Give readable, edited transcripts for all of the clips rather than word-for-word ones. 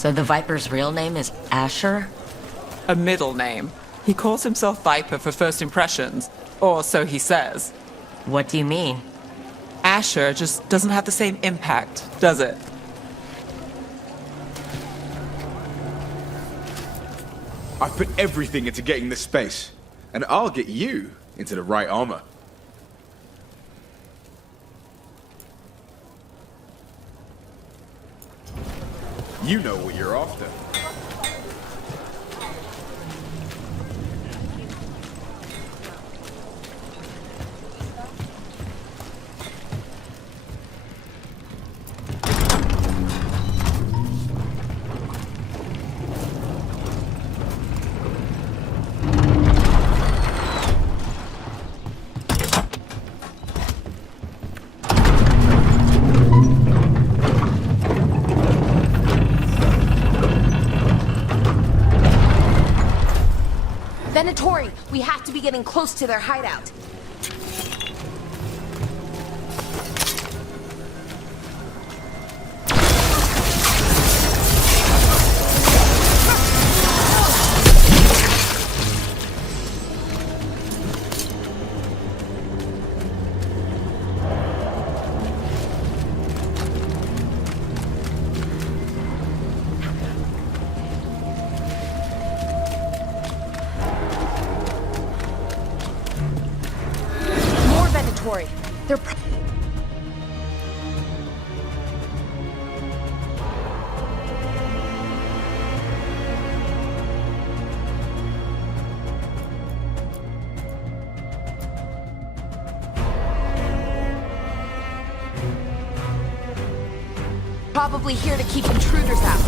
So the Viper's real name is Asher? A middle name. He calls himself Viper for first impressions, or so he says. What do you mean? Asher just doesn't have the same impact, does it? I've put everything into getting this space, and I'll get you into the right armor. You know what you're after. Venatori, we have to be getting close to their hideout. They're probably here to keep intruders out.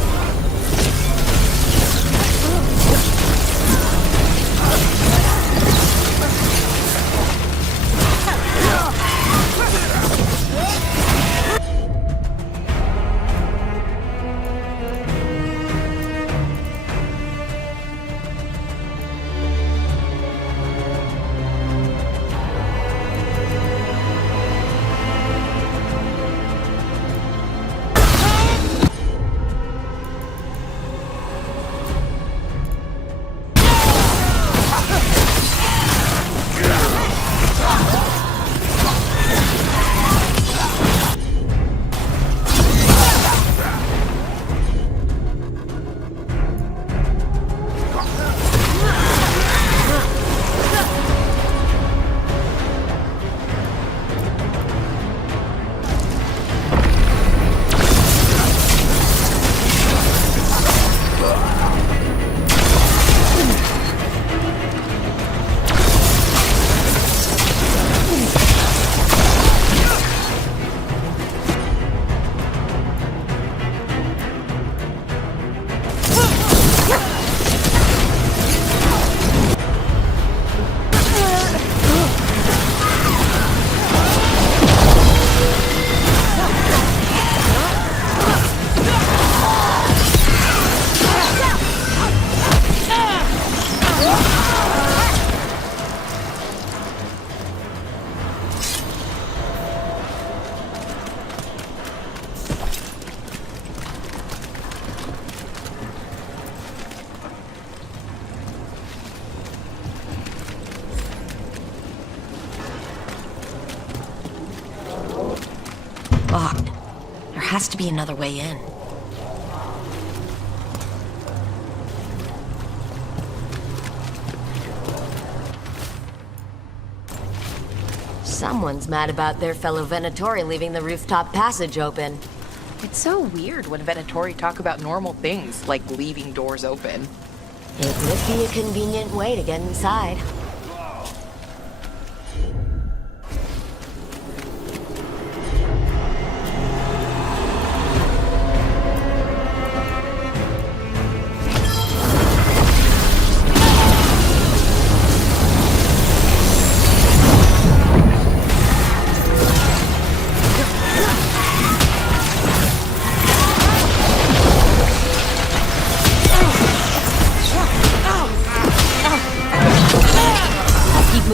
Locked. There has to be another way in. Someone's mad about their fellow Venatori leaving the rooftop passage open. It's so weird when Venatori talk about normal things, like leaving doors open. It would be a convenient way to get inside.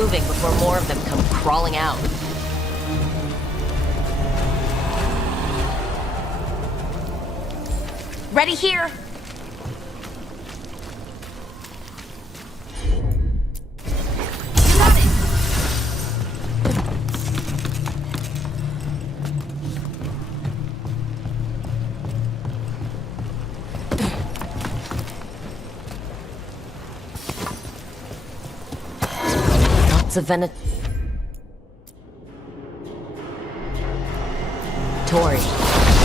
Before more of them come crawling out. Ready here! It's a Venatori.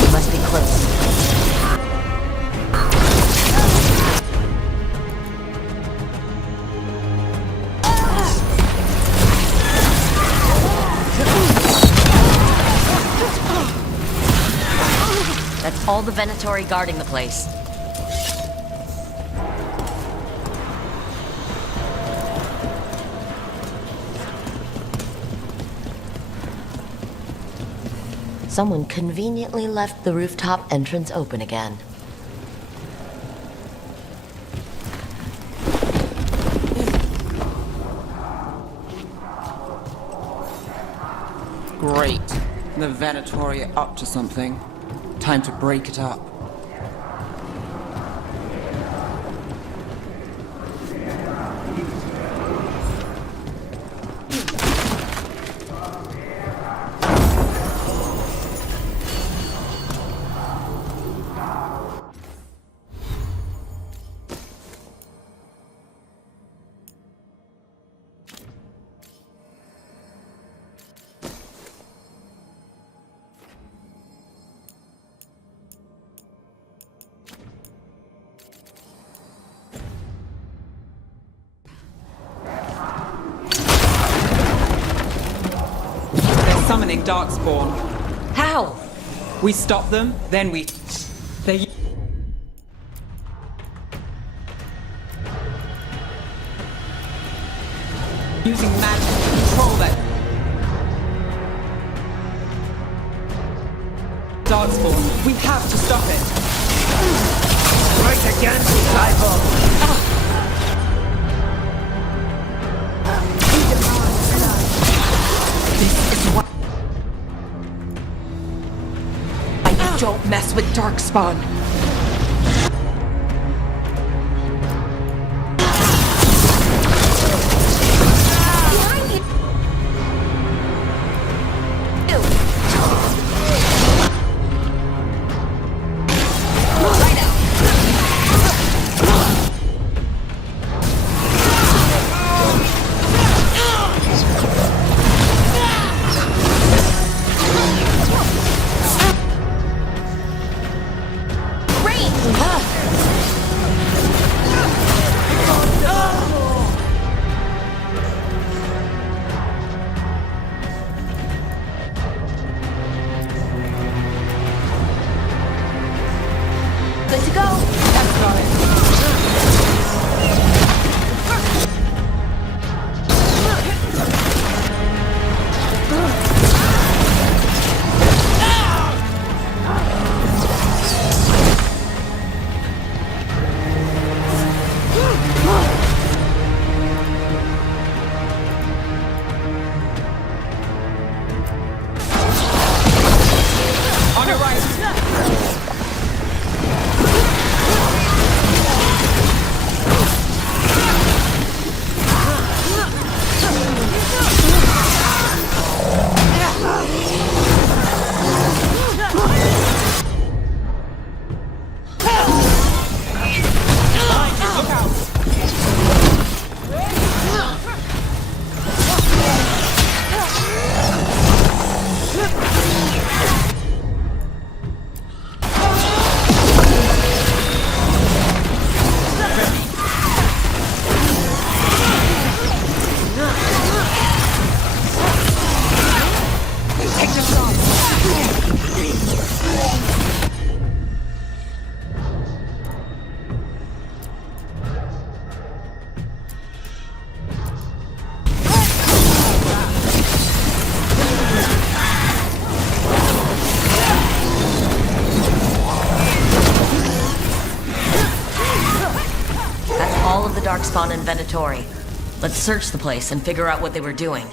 We must be close. That's all the Venatori guarding the place. Someone conveniently left the rooftop entrance open again. Great. The Venatori are up to something. Time to break it up. Summoning Darkspawn. How? We stop them, then they using magic to control that Darkspawn. We have to stop it. Right again, disciple! This is what... I don't mess with Darkspawn. Good to go. That's got it. On your right. That's all of the Darkspawn and Venatori. Let's search the place and figure out what they were doing.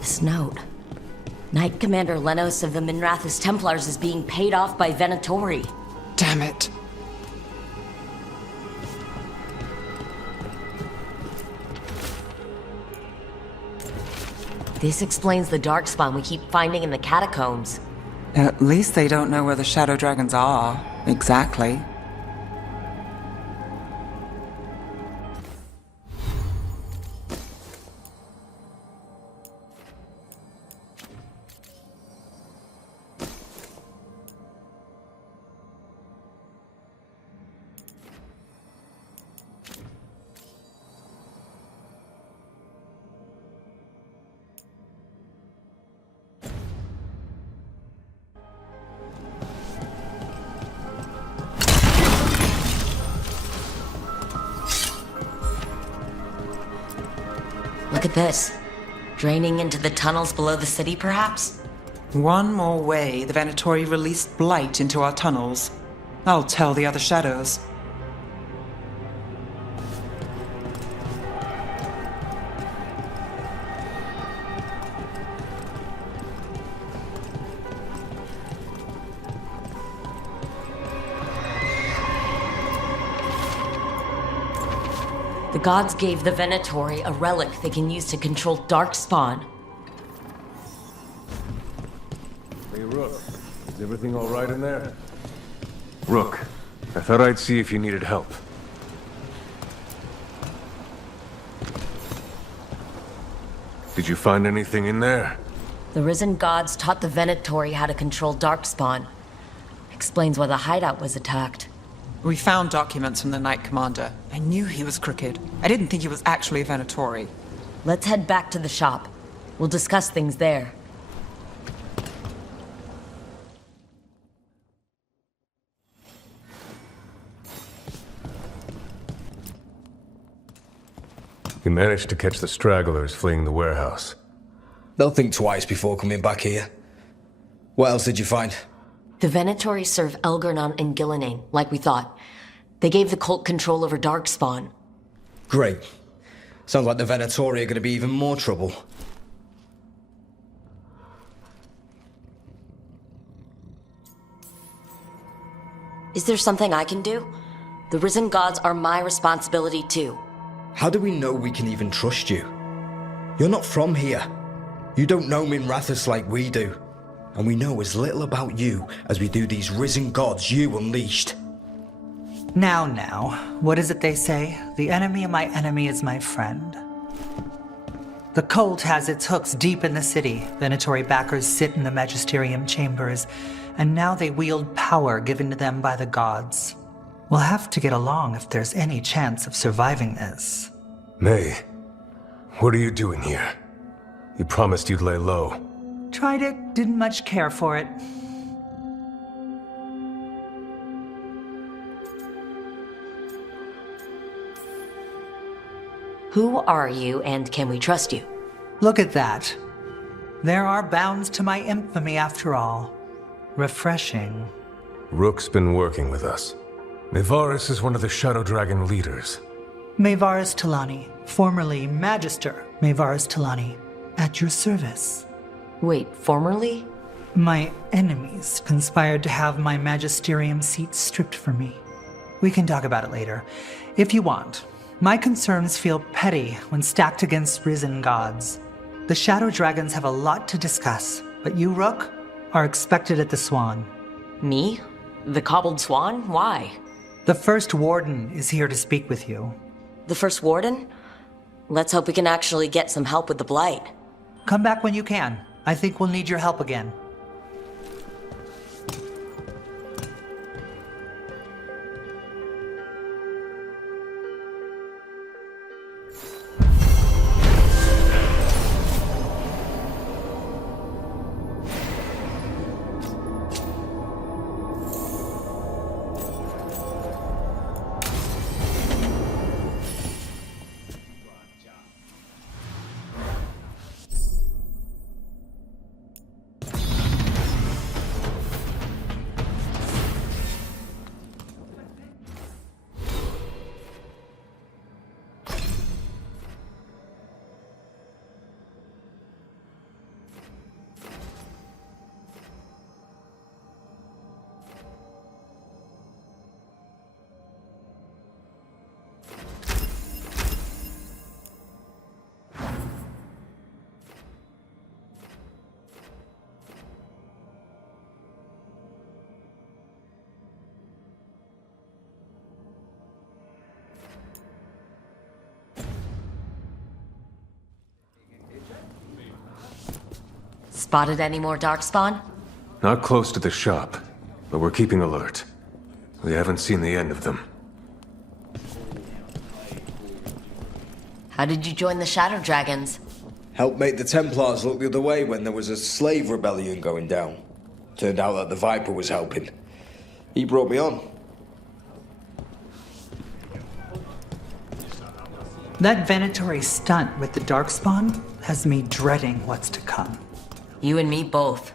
This note. Knight Commander Lenos of the Minrathous Templars is being paid off by Venatori. Damn it. This explains the darkspawn we keep finding in the catacombs. At least they don't know where the shadow dragons are, exactly. Look at this. Draining into the tunnels below the city, perhaps? One more way the Venatori released blight into our tunnels. I'll tell the other shadows. The gods gave the Venatori a relic they can use to control darkspawn. Hey, Rook. Is everything all right in there? Rook, I thought I'd see if you needed help. Did you find anything in there? The risen gods taught the Venatori how to control darkspawn. Explains why the hideout was attacked. We found documents from the Knight Commander. I knew he was crooked. I didn't think he was actually a Venatori. Let's head back to the shop. We'll discuss things there. You managed to catch the stragglers fleeing the warehouse. They'll think twice before coming back here. What else did you find? The Venatori serve Elgar'nan and Gillenane, like we thought. They gave the cult control over darkspawn. Great. Sounds like the Venatori are going to be even more trouble. Is there something I can do? The risen gods are my responsibility too. How do we know we can even trust you? You're not from here. You don't know Minrathous like we do. And we know as little about you as we do these risen gods you unleashed. Now, what is it they say? The enemy of my enemy is my friend. The cult has its hooks deep in the city. Venatori backers sit in the magisterium chambers, and now they wield power given to them by the gods. We'll have to get along if there's any chance of surviving this. May, what are you doing here? You promised you'd lay low. Tried it, didn't much care for it. Who are you, and can we trust you? Look at that. There are bounds to my infamy after all. Refreshing. Rook's been working with us. Nevaris is one of the Shadow Dragon leaders. Maevaris Talani, formerly Magister Maevaris Talani, at your service. Wait, formerly? My enemies conspired to have my magisterium seat stripped from me. We can talk about it later, if you want. My concerns feel petty when stacked against risen gods. The Shadow Dragons have a lot to discuss, but you, Rook, are expected at the Swan. Me? The cobbled swan? Why? The First Warden is here to speak with you. The first warden? Let's hope we can actually get some help with the blight. Come back when you can. I think we'll need your help again. Spotted any more darkspawn? Not close to the shop, but we're keeping alert. We haven't seen the end of them. How did you join the Shadow Dragons? Helped make the Templars look the other way when there was a slave rebellion going down. Turned out that the Viper was helping. He brought me on. That Venatori stunt with the Darkspawn has me dreading what's to come. You and me both.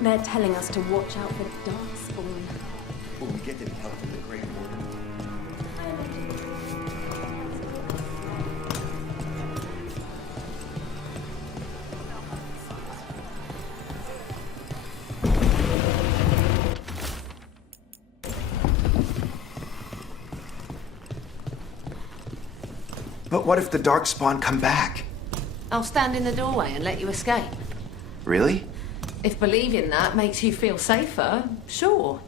They're telling us to watch out for the Darkspawn. Will we get any help from the Great Mourne? But what if the Darkspawn come back? I'll stand in the doorway and let you escape. Really? If believing that makes you feel safer, sure.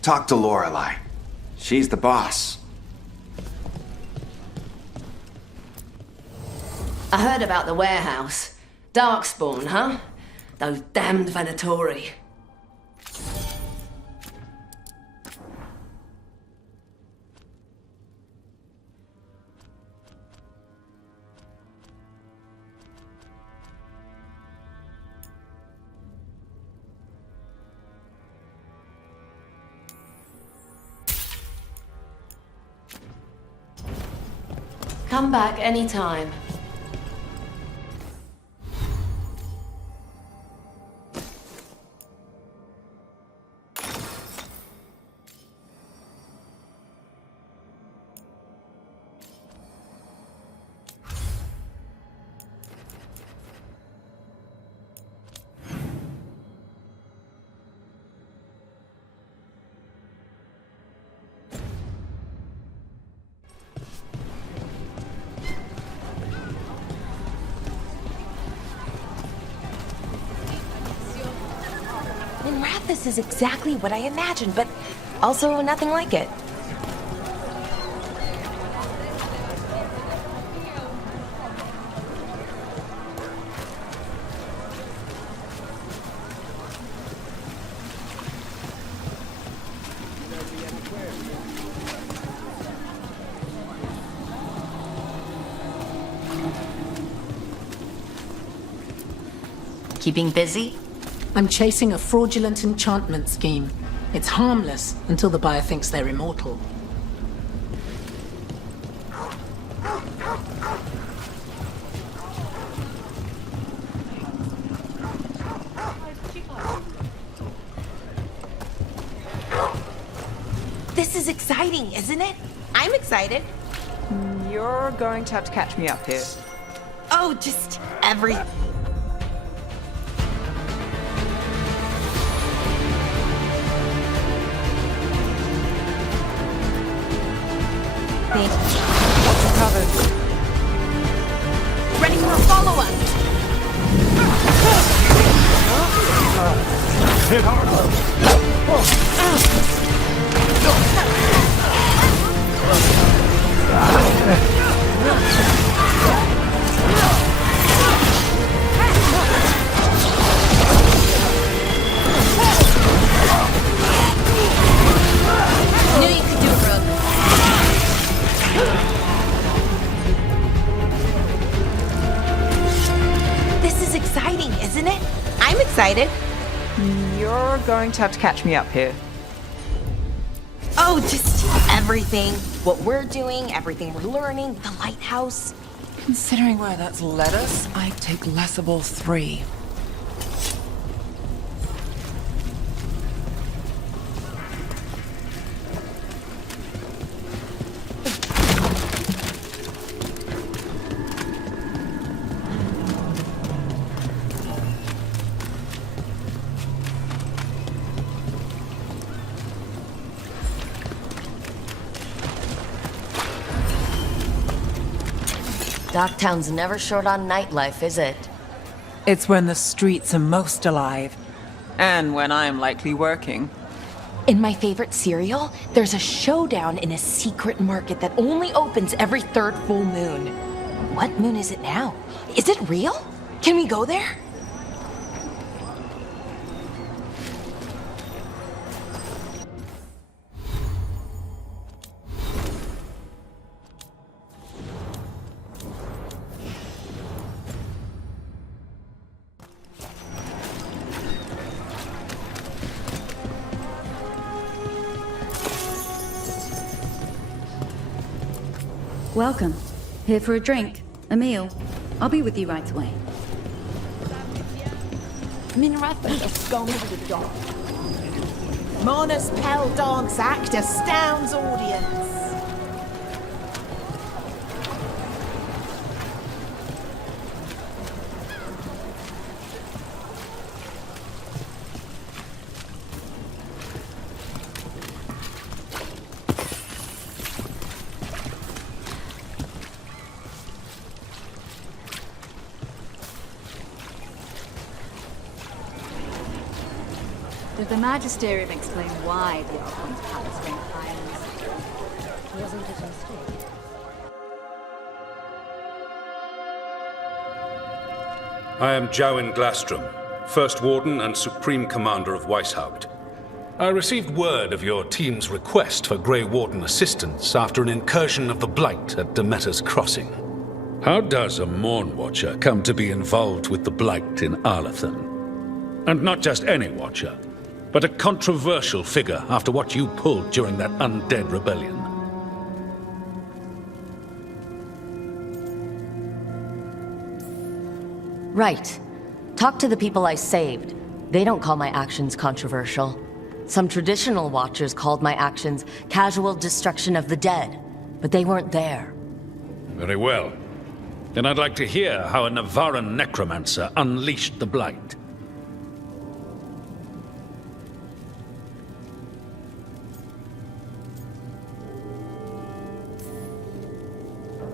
Talk to Lorelei. She's the boss. I heard about the warehouse. Darkspawn, huh? Those damned Venatori. Come back anytime. This is exactly what I imagined, but also nothing like it. Keeping busy? I'm chasing a fraudulent enchantment scheme. It's harmless until the buyer thinks they're immortal. This is exciting, isn't it? I'm excited. You're going to have to catch me up here. Oh, just every... Covered. Ready for a follow-up! Hit hard! Knew you could do it, Rogue. This is exciting, isn't it? I'm excited. You're going to have to catch me up here. Oh, just everything. What we're doing, everything we're learning, the lighthouse. Considering where that's led us, I'd take Lessable 3. Docktown's never short on nightlife, is it? It's when the streets are most alive. And when I'm likely working. In my favorite cereal, there's a showdown in a secret market that only opens every third full moon. What moon is it now? Is it real? Can we go there? Welcome. Here for a drink, a meal. I'll be with you right away. Minrath is gone to the dog. Mourne's Pell Dog's act astounds audience. Did the Magisterium explain why the Archon's palace ranked high on this? Wasn't it a mistake? I am Jowin Glastrom, First Warden and Supreme Commander of Weishaupt. I received word of your team's request for Grey Warden assistance after an incursion of the Blight at Demeter's Crossing. How does a Mourne Watcher come to be involved with the Blight in Arlathan? And not just any Watcher, but a controversial figure after what you pulled during that undead rebellion. Right. Talk to the people I saved. They don't call my actions controversial. Some traditional Watchers called my actions casual destruction of the dead, but they weren't there. Very well. Then I'd like to hear how a Navaran necromancer unleashed the Blight.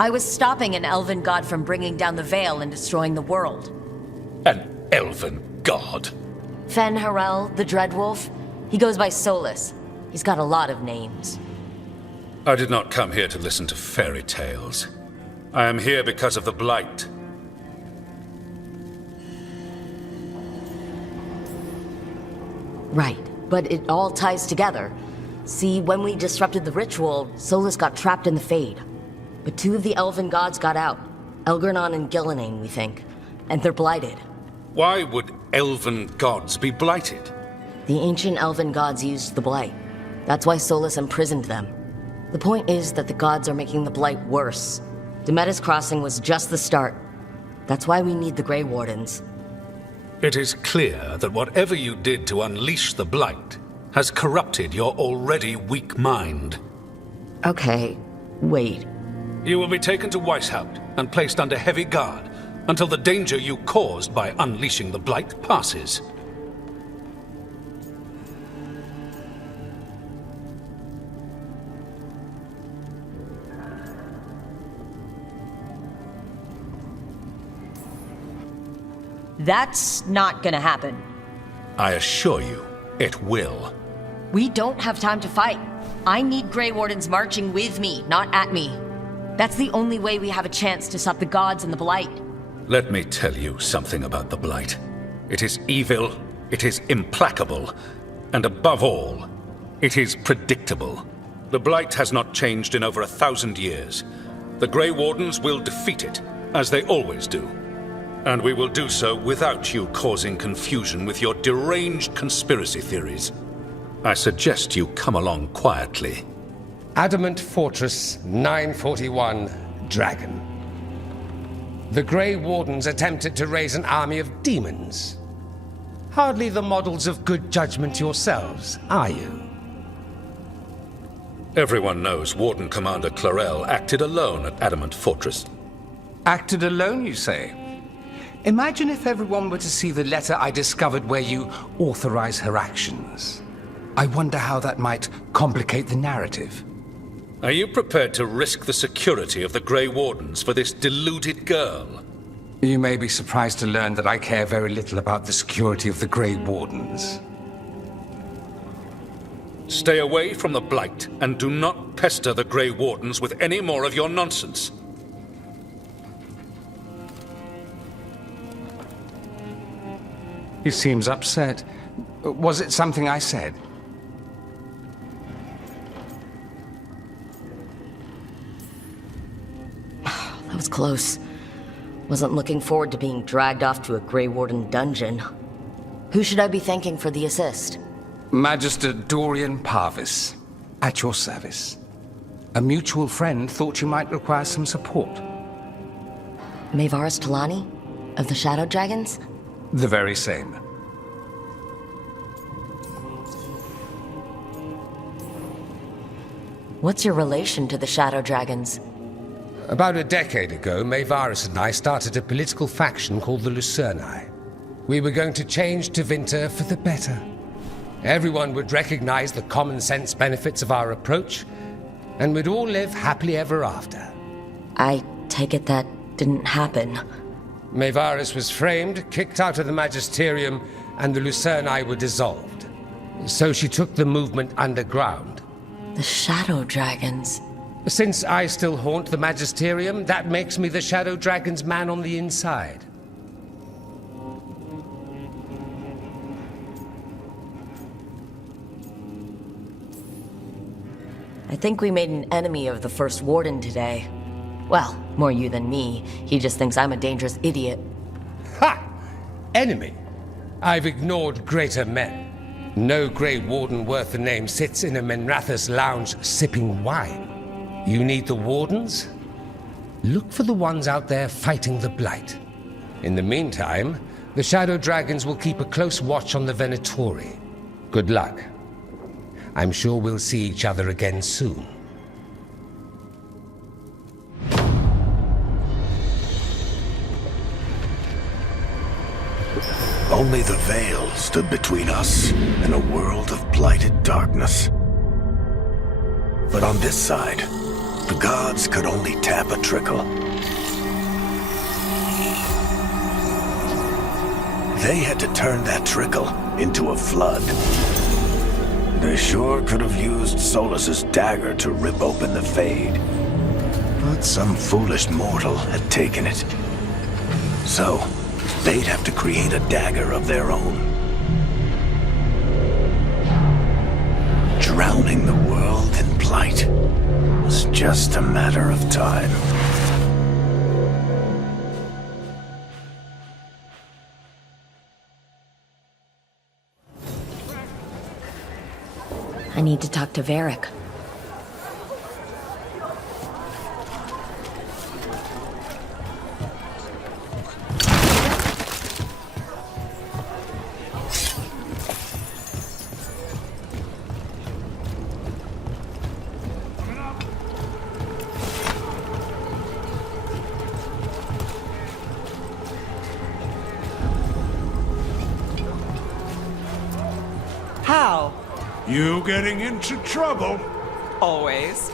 I was stopping an elven god from bringing down the Veil and destroying the world. An elven god? Fen Harel, the Dreadwolf. He goes by Solus. He's got a lot of names. I did not come here to listen to fairy tales. I am here because of the Blight. Right, but it all ties together. See, when we disrupted the ritual, Solus got trapped in the Fade. But two of the elven gods got out. Elgernon and Gillenane, we think. And they're blighted. Why would elven gods be blighted? The ancient elven gods used the blight. That's why Solus imprisoned them. The point is that the gods are making the blight worse. Demeter's Crossing was just the start. That's why we need the Grey Wardens. It is clear that whatever you did to unleash the Blight has corrupted your already weak mind. Okay, wait. You will be taken to Weishaupt and placed under heavy guard until the danger you caused by unleashing the Blight passes. That's not gonna happen. I assure you, it will. We don't have time to fight. I need Grey Wardens marching with me, not at me. That's the only way we have a chance to stop the gods and the Blight. Let me tell you something about the Blight. It is evil, it is implacable, and above all, it is predictable. The Blight has not changed in over 1,000 years. The Grey Wardens will defeat it, as they always do. And we will do so without you causing confusion with your deranged conspiracy theories. I suggest you come along quietly. Adamant Fortress 941, Dragon. The Grey Wardens attempted to raise an army of demons. Hardly the models of good judgment yourselves, are you? Everyone knows Warden Commander Clarel acted alone at Adamant Fortress. Acted alone, you say? Imagine if everyone were to see the letter I discovered where you authorize her actions. I wonder how that might complicate the narrative. Are you prepared to risk the security of the Grey Wardens for this deluded girl? You may be surprised to learn that I care very little about the security of the Grey Wardens. Stay away from the Blight, and do not pester the Grey Wardens with any more of your nonsense. He seems upset. Was it something I said? That was close. Wasn't looking forward to being dragged off to a Grey Warden dungeon. Who should I be thanking for the assist? Magister Dorian Parvis, at your service. A mutual friend thought you might require some support. Maevaris Talani? Of the Shadow Dragons? The very same. What's your relation to the Shadow Dragons? About a decade ago, Maevaris and I started a political faction called the Lucerni. We were going to change Tevinter for the better. Everyone would recognize the common sense benefits of our approach, and we'd all live happily ever after. I take it that didn't happen. Maevaris was framed, kicked out of the Magisterium, and the Lucerni were dissolved. So she took the movement underground. The Shadow Dragons. Since I still haunt the Magisterium, that makes me the Shadow Dragon's man on the inside. I think we made an enemy of the First Warden today. Well, more you than me. He just thinks I'm a dangerous idiot. Ha! Enemy? I've ignored greater men. No Grey Warden worth the name sits in a Menrathus lounge sipping wine. You need the Wardens? Look for the ones out there fighting the Blight. In the meantime, the Shadow Dragons will keep a close watch on the Venatori. Good luck. I'm sure we'll see each other again soon. Only the veil stood between us and a world of blighted darkness. But on this side, the gods could only tap a trickle. They had to turn that trickle into a flood. They sure could have used Solus's dagger to rip open the Fade. But some foolish mortal had taken it. So, they'd have to create a dagger of their own. Drowning the world in blight was just a matter of time. I need to talk to Varric. How? You getting into trouble? Always.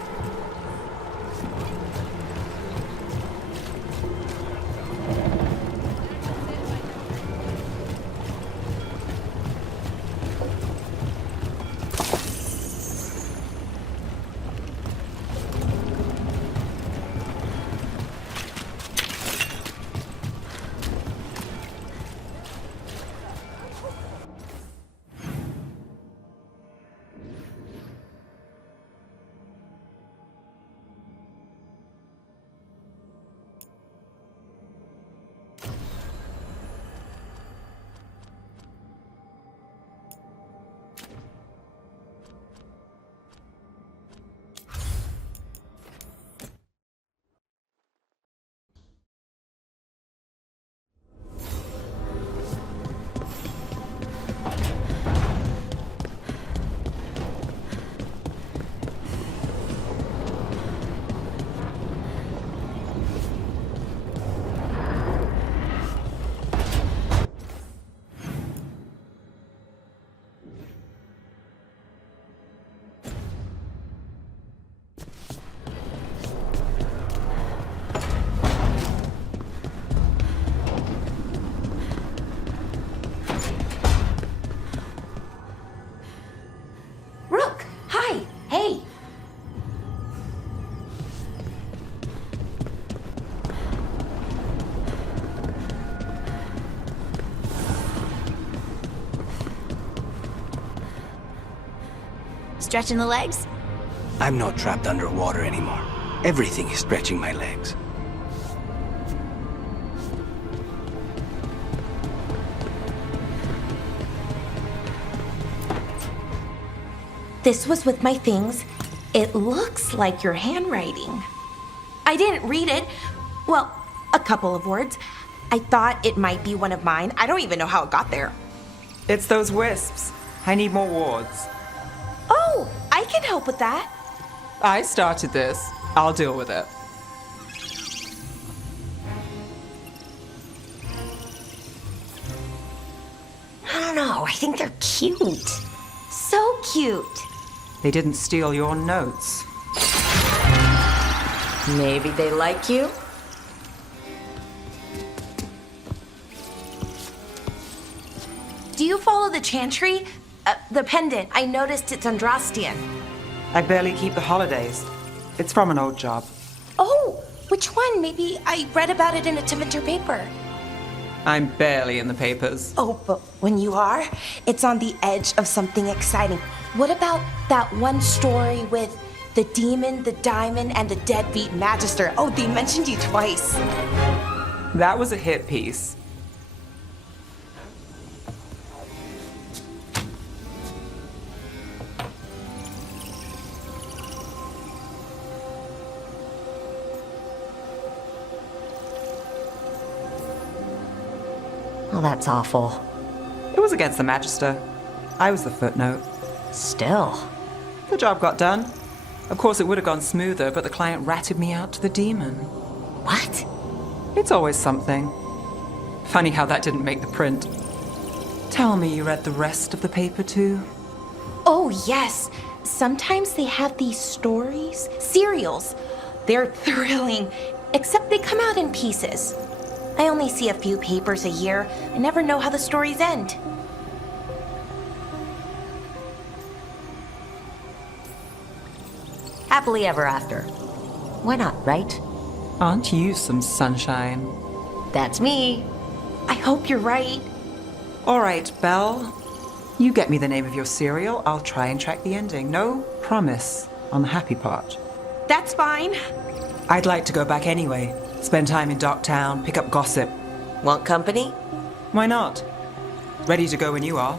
Stretching the legs? I'm not trapped underwater anymore. Everything is stretching my legs. This was with my things. It looks like your handwriting. I didn't read it. Well, a couple of words. I thought it might be one of mine. I don't even know how it got there. It's those wisps. I need more wards. Oh, I can help with that. I started this. I'll deal with it. I don't know. I think they're cute. So cute. They didn't steal your notes. Maybe they like you? Do you follow the chantry? The pendant. I noticed it's Andrastian. I barely keep the holidays. It's from an old job. Oh, which one? Maybe I read about it in a Tevinter paper. I'm barely in the papers. Oh, but when you are, it's on the edge of something exciting. What about that one story with the demon, the diamond, and the deadbeat magister? Oh, they mentioned you twice. That was a hit piece. Well, that's awful. It was against the Magister. I was the footnote. Still. The job got done. Of course, it would have gone smoother, but the client ratted me out to the demon. What? It's always something. Funny how that didn't make the print. Tell me you read the rest of the paper too? Oh, yes. Sometimes they have these stories, serials. They're thrilling, except they come out in pieces. I only see a few papers a year. I never know how the stories end. Happily ever after. Why not, right? Aren't you some sunshine? That's me. I hope you're right. All right, Belle. You get me the name of your serial. I'll try and track the ending. No promise on the happy part. That's fine. I'd like to go back anyway. Spend time in Docktown, pick up gossip. Want company? Why not? Ready to go when you are.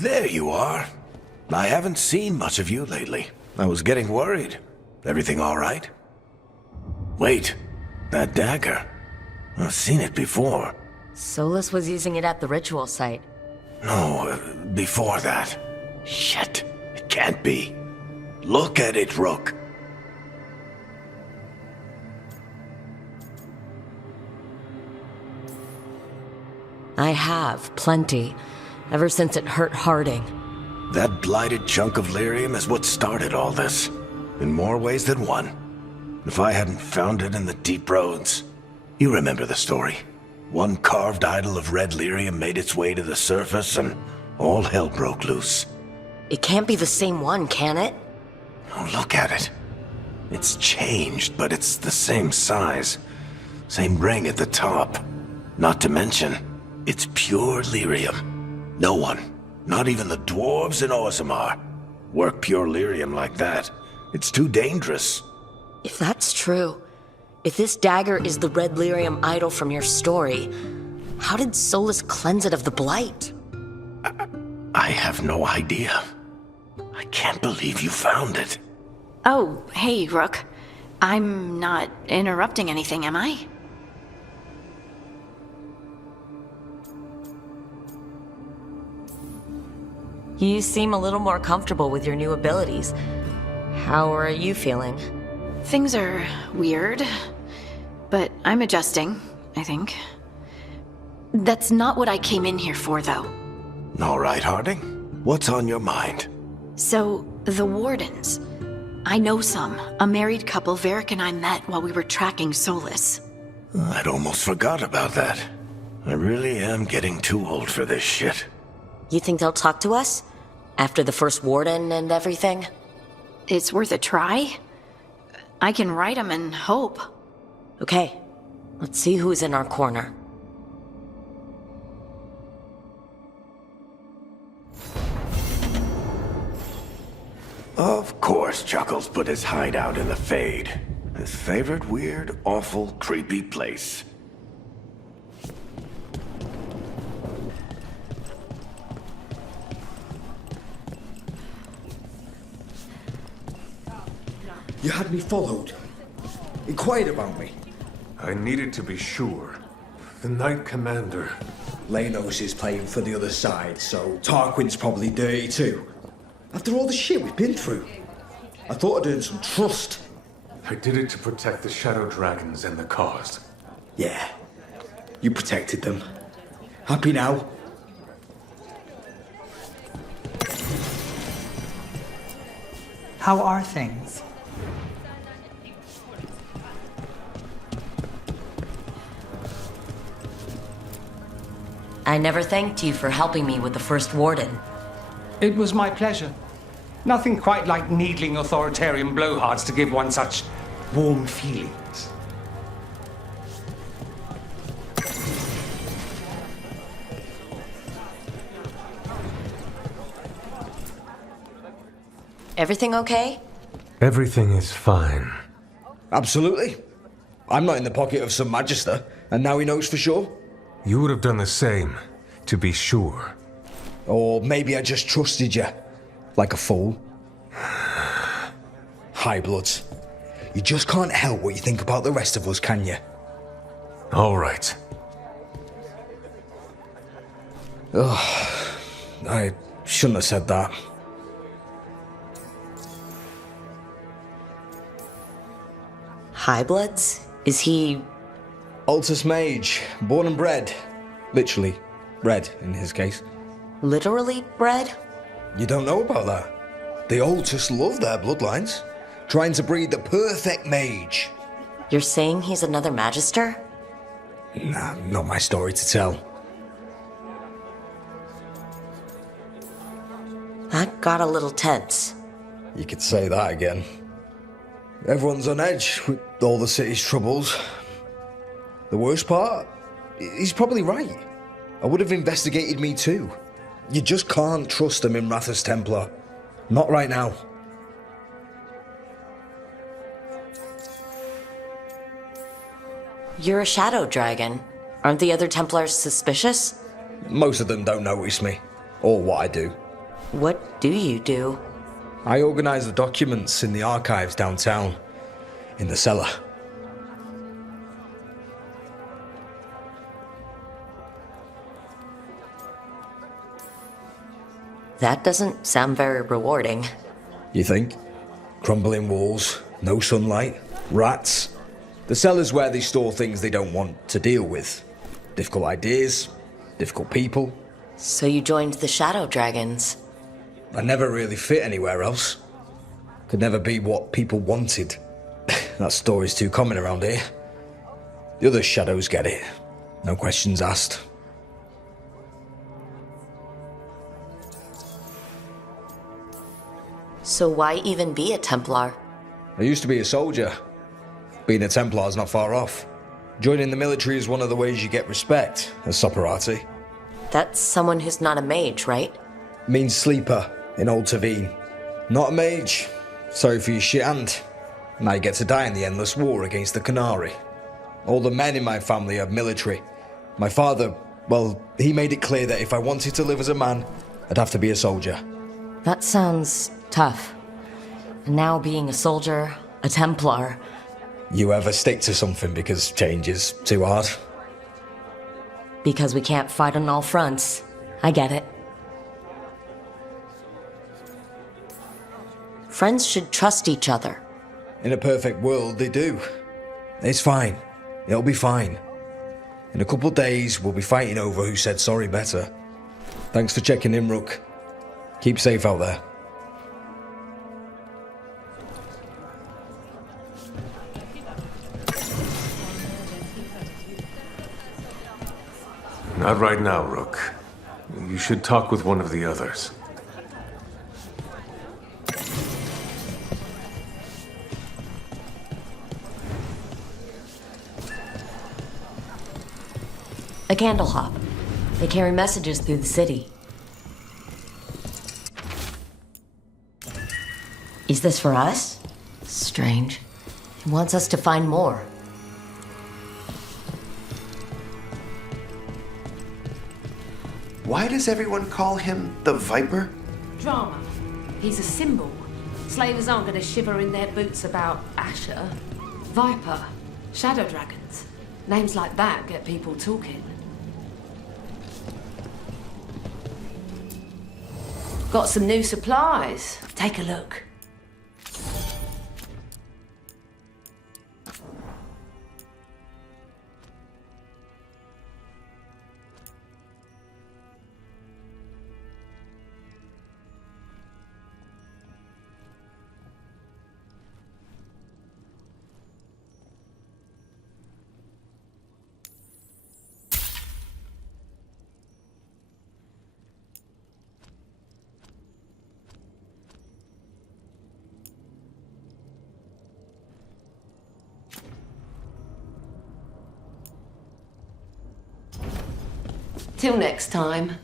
There you are. I haven't seen much of you lately. I was getting worried. Everything all right? Wait, that dagger. I've seen it before. Solus was using it at the ritual site. No, before that. Shit, it can't be. Look at it, Rook. I have, plenty. Ever since it hurt Harding. That blighted chunk of lyrium is what started all this. In more ways than one. If I hadn't found it in the deep roads. You remember the story. One carved idol of red lyrium made its way to the surface and all hell broke loose. It can't be the same one, can it? Oh, look at it. It's changed, but it's the same size. Same ring at the top. Not to mention, it's pure lyrium. No one, not even the dwarves in Orzammar, work pure lyrium like that. It's too dangerous. If that's true, if this dagger is the red lyrium idol from your story, How did Solus cleanse it of the blight? I have no idea. I can't believe you found it. Oh, hey, Rook. I'm not interrupting anything, am I? You seem a little more comfortable with your new abilities. How are you feeling? Things are weird, but I'm adjusting, I think. That's not what I came in here for, though. All right, Harding. What's on your mind? So, the Wardens. I know some. A married couple Varric and I met while we were tracking Solus. I'd almost forgot about that. I really am getting too old for this shit. You think they'll talk to us? After the first Warden and everything? It's worth a try. I can write them and hope. Okay, let's see who's in our corner. Of course Chuckles put his hideout in the Fade. His favorite weird, awful, creepy place. You had me followed. Inquired about me. I needed to be sure. The Knight Commander. Lanos is playing for the other side, so Tarquin's probably dirty too. After all the shit we've been through, I thought I'd earn some trust. I did it to protect the Shadow Dragons and the cause. Yeah, you protected them. Happy now? How are things? I never thanked you for helping me with the first Warden. It was my pleasure. Nothing quite like needling authoritarian blowhards to give one such warm feelings. Everything okay? Everything is fine. Absolutely. I'm not in the pocket of some Magister, and now he knows for sure. You would have done the same, to be sure. Or maybe I just trusted you, like a fool. High Bloods. You just can't help what you think about the rest of us, can you? All right. Ugh, I shouldn't have said that. High Bloods? Is he... Altus Mage, born and bred. Literally, bred in his case. Literally bred? You don't know about that? The Altus love their bloodlines, trying to breed the perfect mage. You're saying he's another Magister? Nah, not my story to tell. That got a little tense. You could say that again. Everyone's on edge with all the city's troubles. The worst part? He's probably right. I would have investigated me too. You just can't trust them in Rathus Templar. Not right now. You're a shadow dragon. Aren't the other Templars suspicious? Most of them don't notice me, or what I do. What do you do? I organise the documents in the archives downtown, in the cellar. That doesn't sound very rewarding. You think? Crumbling walls, no sunlight, rats. The cellar's where they store things they don't want to deal with. Difficult ideas, difficult people. So you joined the Shadow Dragons? I never really fit anywhere else. Could never be what people wanted. That story's too common around here. The other shadows get it. No questions asked. So why even be a Templar? I used to be a soldier. Being a Templar's not far off. Joining the military is one of the ways you get respect, as Soparati. That's someone who's not a mage, right? Means sleeper in Old Tavine. Not a mage. Sorry for your shit hand. Now you get to die in the endless war against the Canary. All the men in my family are military. My father Well, he made it clear that if I wanted to live as a man, I'd have to be a soldier. That sounds tough. And now being a soldier, a Templar... You ever stick to something because change is too hard? Because we can't fight on all fronts. I get it. Friends should trust each other. In a perfect world, they do. It's fine. It'll be fine. In a couple days, we'll be fighting over who said sorry better. Thanks for checking in, Rook. Keep safe out there. Not right now, Rook. You should talk with one of the others. A candle hop. They carry messages through the city. Is this for us? Strange. He wants us to find more. Why does everyone call him the Viper? Drama. He's a symbol. Slavers aren't going to shiver in their boots about Asher. Viper. Shadow dragons. Names like that get people talking. Got some new supplies. Take a look. Till next time.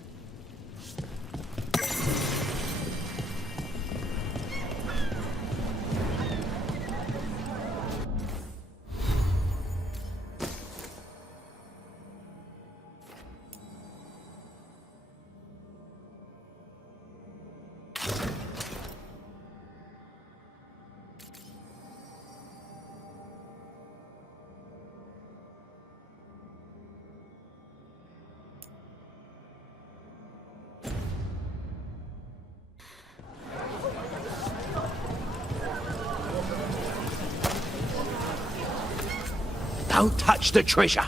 Don't touch the treasure.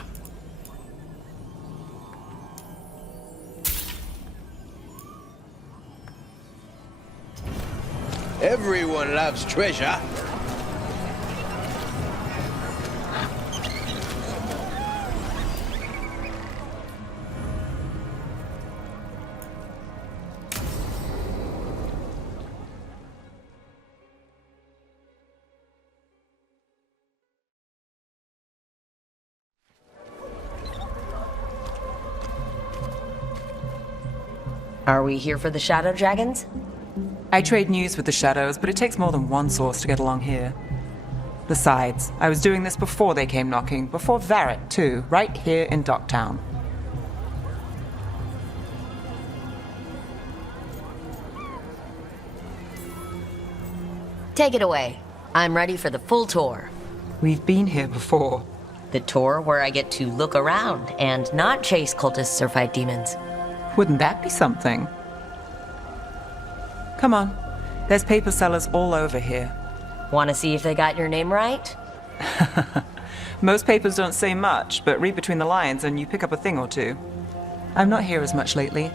Everyone loves treasure. Are we here for the Shadow Dragons? I trade news with the Shadows, but it takes more than one source to get along here. Besides, I was doing this before they came knocking, before Varric too, right here in Docktown. Take it away. I'm ready for the full tour. We've been here before. The tour where I get to look around and not chase cultists or fight demons. Wouldn't that be something? Come on. There's paper sellers all over here. Want to see if they got your name right? Most papers don't say much, but read between the lines and you pick up a thing or two. I'm not here as much lately.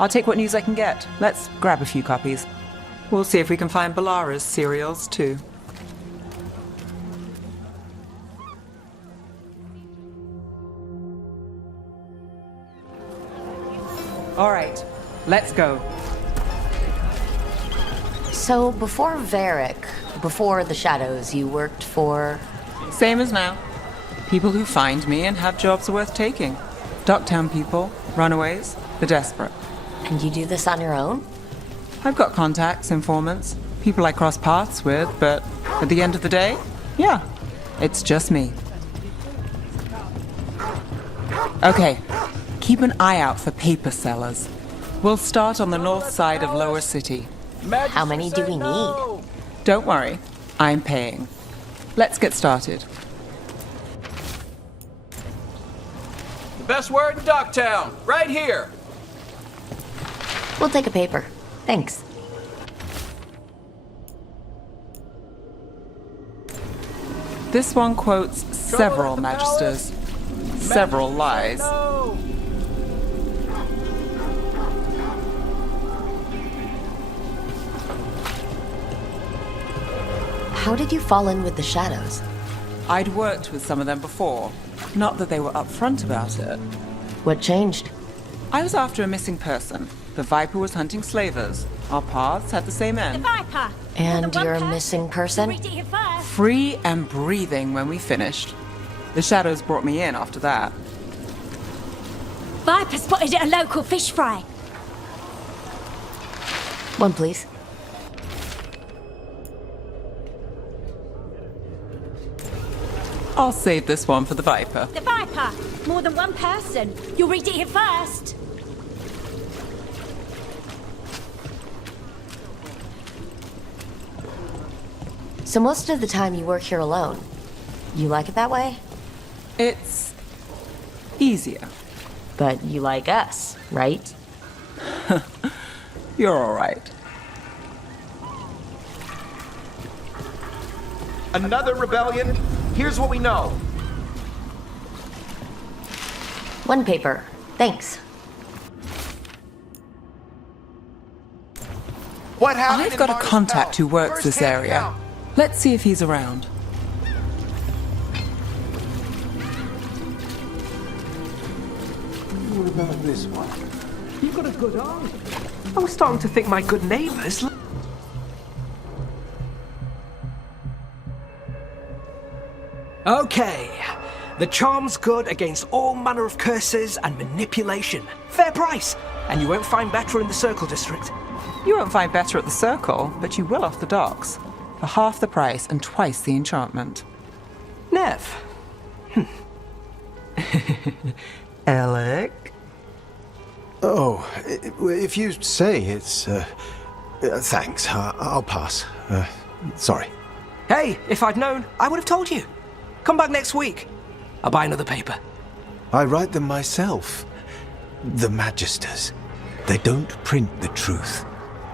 I'll take what news I can get. Let's grab a few copies. We'll see if we can find Balara's cereals, too. All right, let's go. So before Varric, before the Shadows, you worked for... Same as now. People who find me and have jobs worth taking. Docktown people, runaways, the desperate. And you do this on your own? I've got contacts, informants, people I cross paths with, but at the end of the day, yeah, it's just me. Okay, Keep an eye out for paper sellers. We'll start on the north side of Lower City. How many do we need? Don't worry, I'm paying. Let's get started. The best word in Ducktown, right here. We'll take a paper. Thanks. This one quotes several magisters, several lies. How did you fall in with the shadows? I'd worked with some of them before. Not that they were upfront about it. What changed? I was after a missing person. The Viper was hunting slavers. Our paths had the same end. Viper! And you're a missing person? Free and breathing when we finished. The shadows brought me in after that. Viper spotted at a local fish fry. One, please. I'll save this one for the Viper. The Viper! More than one person. You'll read it here first. So most of the time you work here alone. You like it that way? It's easier. But you like us, right? You're all right. Another rebellion? Here's what we know. One paper. Thanks. What happened? I've got a contact who works this area. Let's see if he's around. What about this one? You've got a good eye. I was starting to think my good neighbors. Okay. The charm's good against all manner of curses and manipulation. Fair price. And you won't find better in the Circle District. You won't find better at the Circle, but you will off the docks. For half the price and twice the enchantment. Nev. Alec? Oh, if you say it's... thanks. I'll pass. Sorry. Hey, if I'd known, I would have told you. Come back next week. I'll buy another paper. I write them myself. The Magisters. They don't print the truth.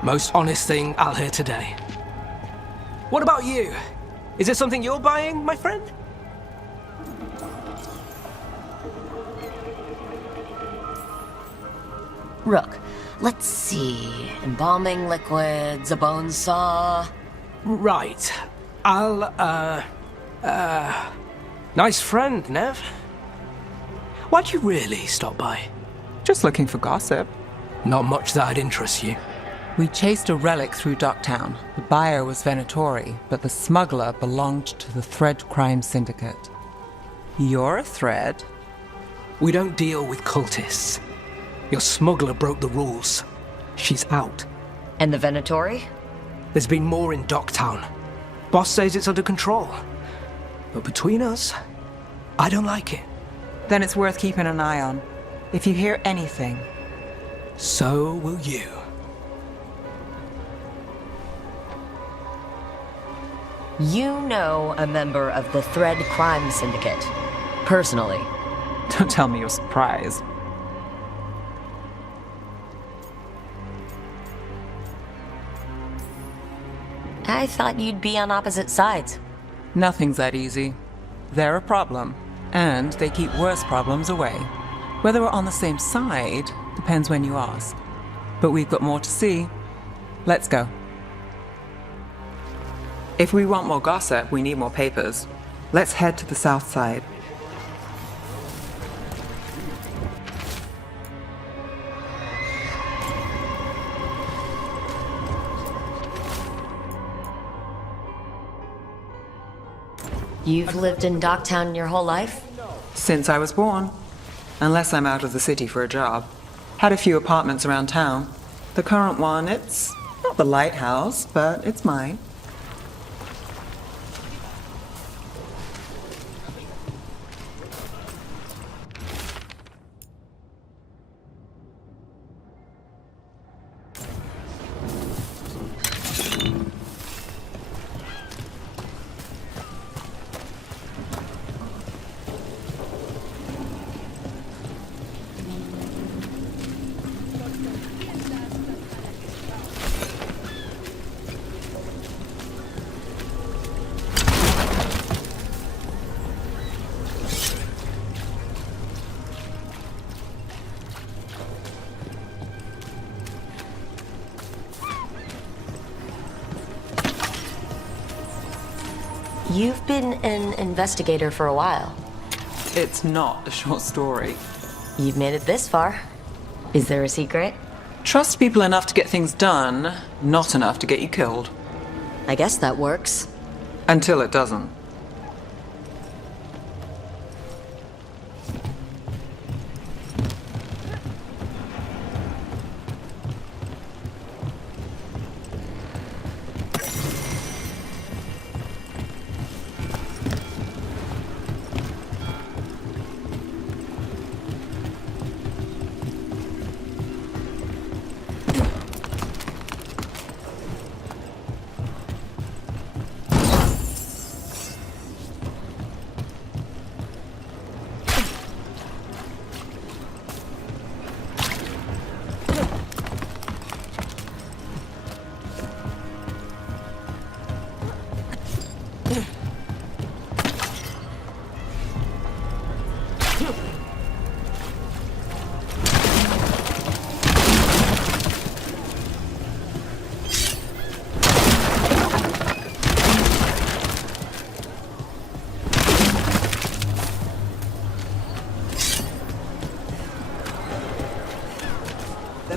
Most honest thing I'll hear today. What about you? Is it something you're buying, my friend? Rook, let's see. Embalming liquids, a bone saw. Right. I'll, nice friend, Nev. Why'd you really stop by? Just looking for gossip. Not much that'd interest you. We chased a relic through Docktown. The buyer was Venatori, but the smuggler belonged to the Thread Crime Syndicate. You're a Thread? We don't deal with cultists. Your smuggler broke the rules. She's out. And the Venatori? There's been more in Docktown. Boss says it's under control. But between us, I don't like it. Then it's worth keeping an eye on. If you hear anything. So will you. You know a member of the Thread Crime Syndicate. Personally. Don't tell me you're surprised. I thought you'd be on opposite sides. Nothing's that easy. They're a problem, and they keep worse problems away. Whether we're on the same side depends when you ask. But we've got more to see. Let's go. If we want more gossip, we need more papers. Let's head to the south side. You've lived in Docktown your whole life? Since I was born. Unless I'm out of the city for a job. Had a few apartments around town. The current one, it's not the lighthouse, but it's mine. You've been an investigator for a while. It's not a short story. You've made it this far. Is there a secret? Trust people enough to get things done, not enough to get you killed. I guess that works. Until it doesn't.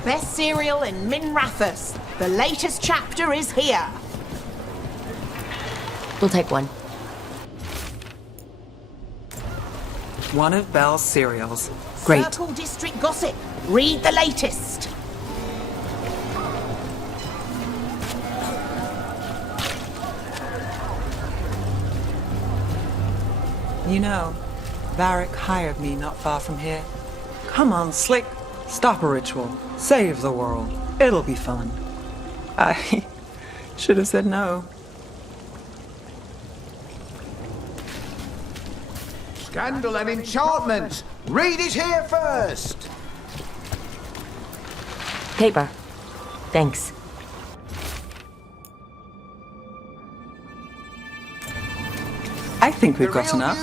Best cereal in Minrathous. The latest chapter is here. We'll take one. One of Belle's cereals. Great. Circle District Gossip. Read the latest. You know, Varric hired me not far from here. Come on, Slick. Stop a ritual. Save the world. It'll be fun. I should have said no. Scandal and enchantment! Read it here first! Paper. Thanks. I think we've got enough.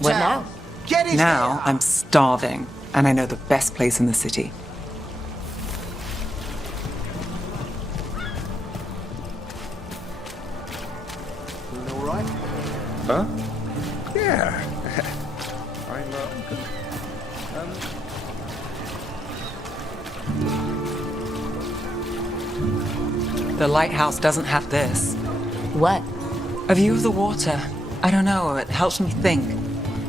What now? Get it Now here. I'm starving, and I know the best place in the city. All right? Huh? Yeah. The lighthouse doesn't have this. What? A view of the water. I don't know, it helps me think.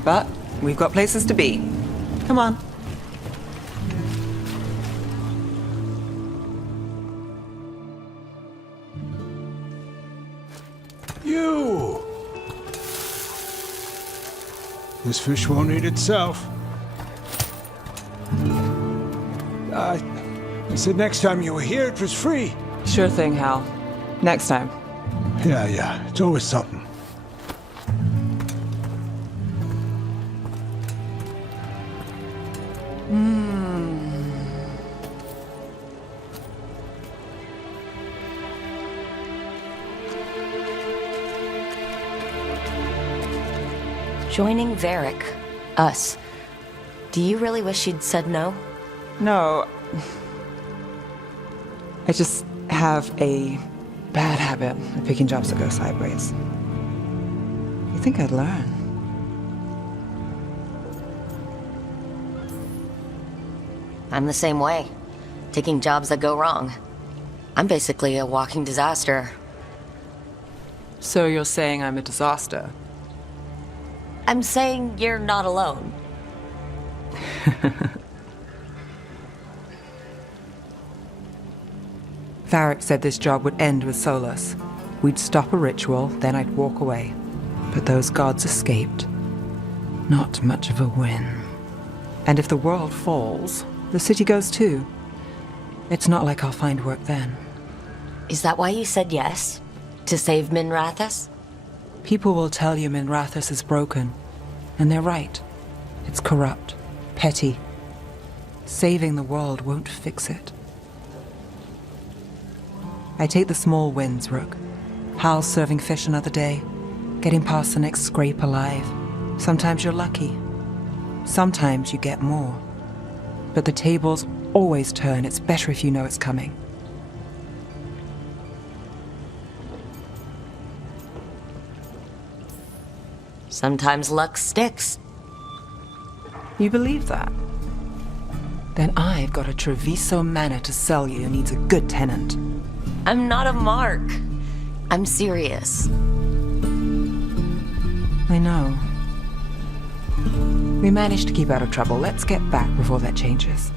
But we've got places to be. Come on. You! This fish won't eat itself. You said next time you were here it was free. Sure thing, Hal. Next time. Yeah, it's always something. Joining Varric. Us. Do you really wish you'd said no? No. I just have a bad habit of picking jobs that go sideways. You think I'd learn? I'm the same way. Taking jobs that go wrong. I'm basically a walking disaster. So you're saying I'm a disaster? I'm saying you're not alone. Varric said this job would end with Solus. We'd stop a ritual, then I'd walk away. But those gods escaped. Not much of a win. And if the world falls, the city goes too. It's not like I'll find work then. Is that why you said yes? To save Minrathous? People will tell you Minrathous is broken. And they're right. It's corrupt, petty. Saving the world won't fix it. I take the small wins, Rook. Hal serving fish another day, getting past the next scrape alive. Sometimes you're lucky. Sometimes you get more. But the tables always turn. It's better if you know it's coming. Sometimes luck sticks. You believe that? Then I've got a Treviso manor to sell you. Needs a good tenant. I'm not a mark. I'm serious. I know. We managed to keep out of trouble. Let's get back before that changes.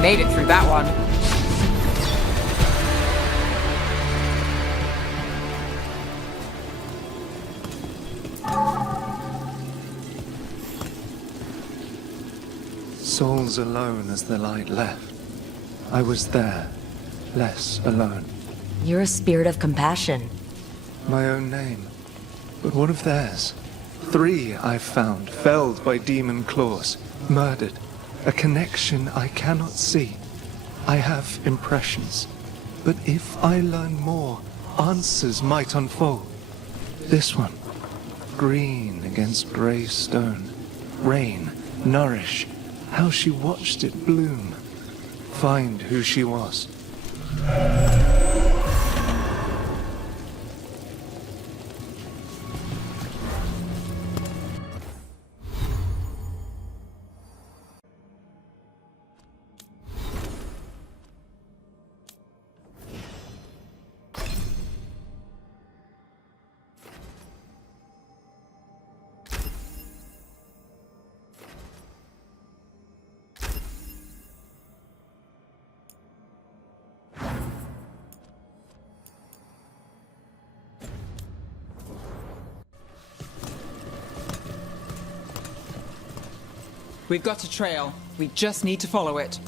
Made it through that one. Souls alone as the light left. I was there, less alone. You're a spirit of compassion. My own name. But what of theirs? 3 I've found, felled by demon claws, murdered. A connection I cannot see. I have impressions. But if I learn more, answers might unfold. This one, green against grey stone. Rain, nourish, How she watched it bloom. Find who she was. We've got a trail. We just need to follow it.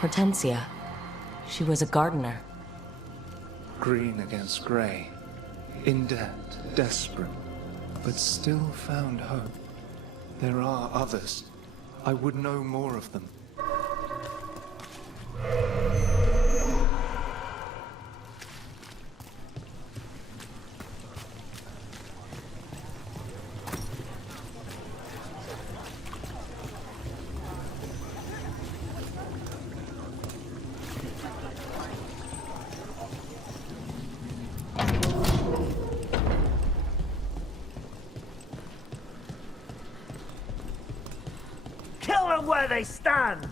Hortensia. She was a gardener. Green against grey. In debt, desperate, but still found hope. There are others. I would know more of them. Kill them where they stand!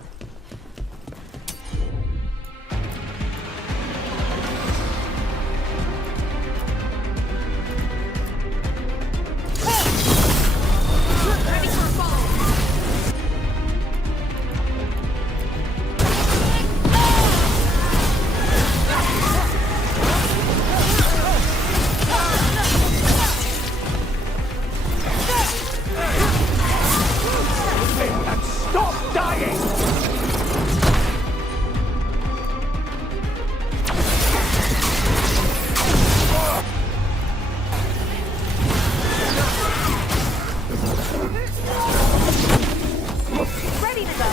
Stop dying! Ready to go!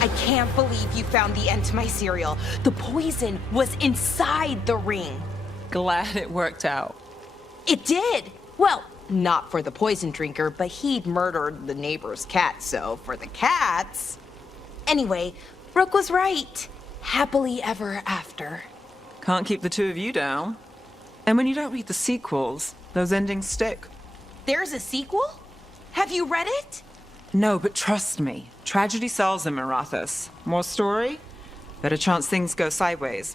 I can't believe you found the end to my cereal. The poison was inside the ring. Glad it worked out. It did. Well, not for the poison drinker, but he'd murdered the neighbor's cat, so for the cats... Anyway, Rook was right. Happily ever after. Can't keep the two of you down. And when you don't read the sequels, those endings stick. There's a sequel? Have you read it? No, but trust me. Tragedy sells in Marathas. More story? Better chance things go sideways.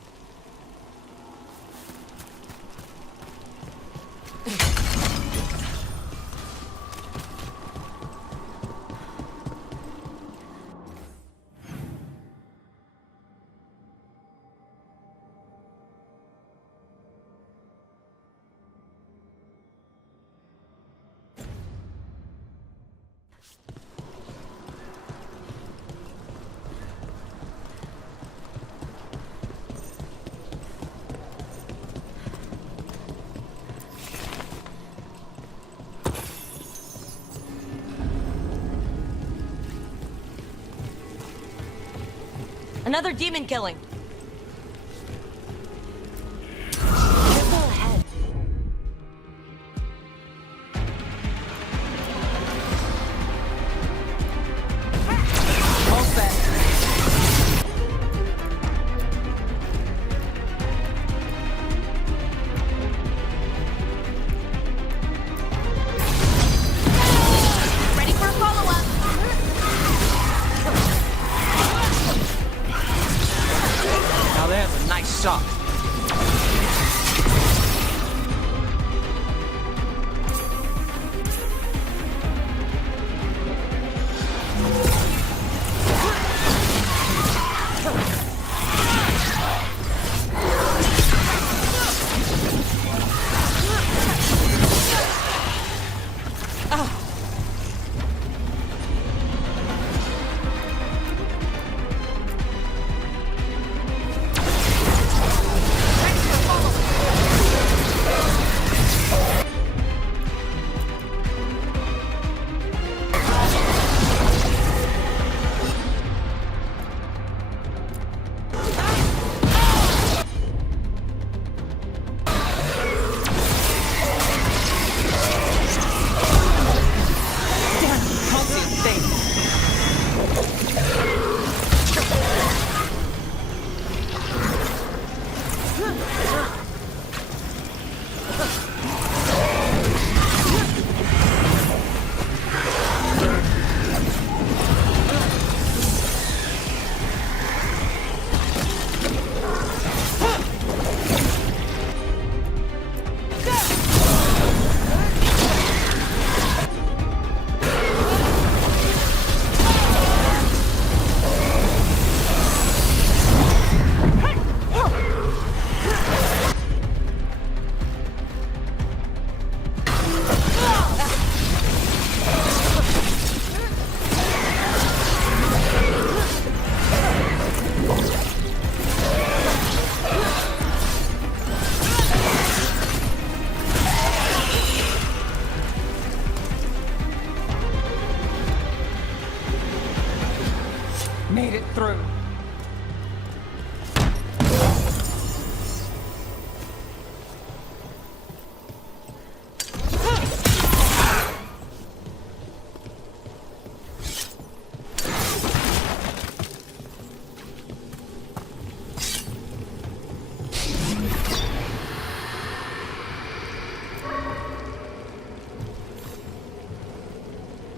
Another demon killing. Ready suck. Made it through.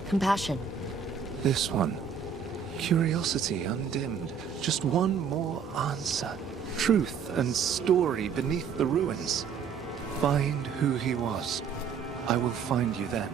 Compassion. This one. Curiosity undimmed. Just one more answer. Truth and story beneath the ruins. Find who he was. I will find you then.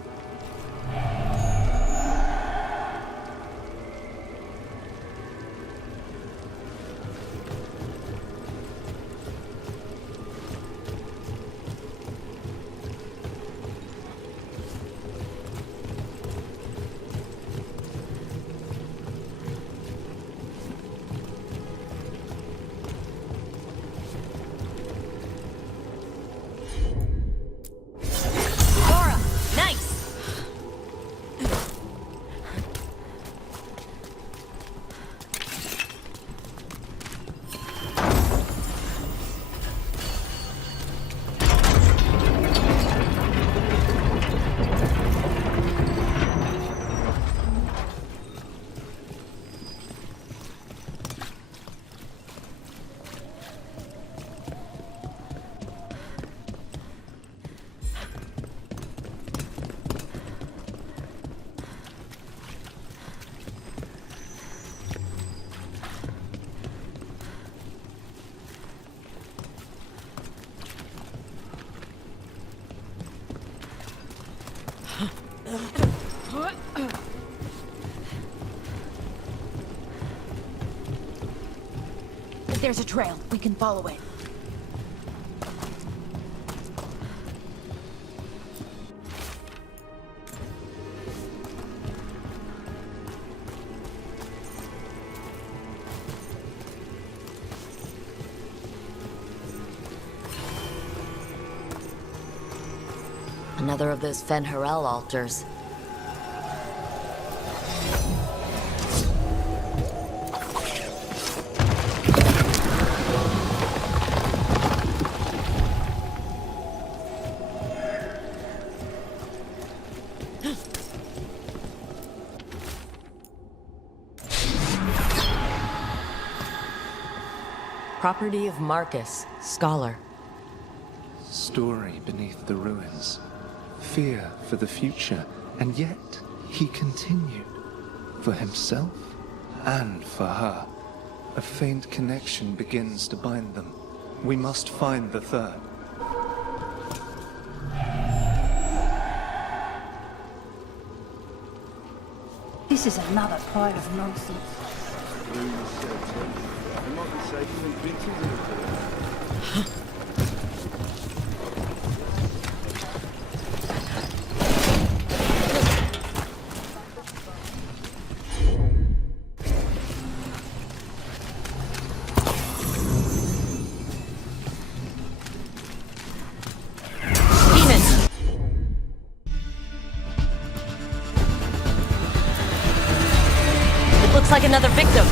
There's a trail. We can follow it. Another of those Fen'Harel altars. Property of Marcus, scholar. Story beneath the ruins. Fear for the future, and yet he continued. For himself and for her. A faint connection begins to bind them. We must find the third. This is another pile of nonsense. Looks like another victim.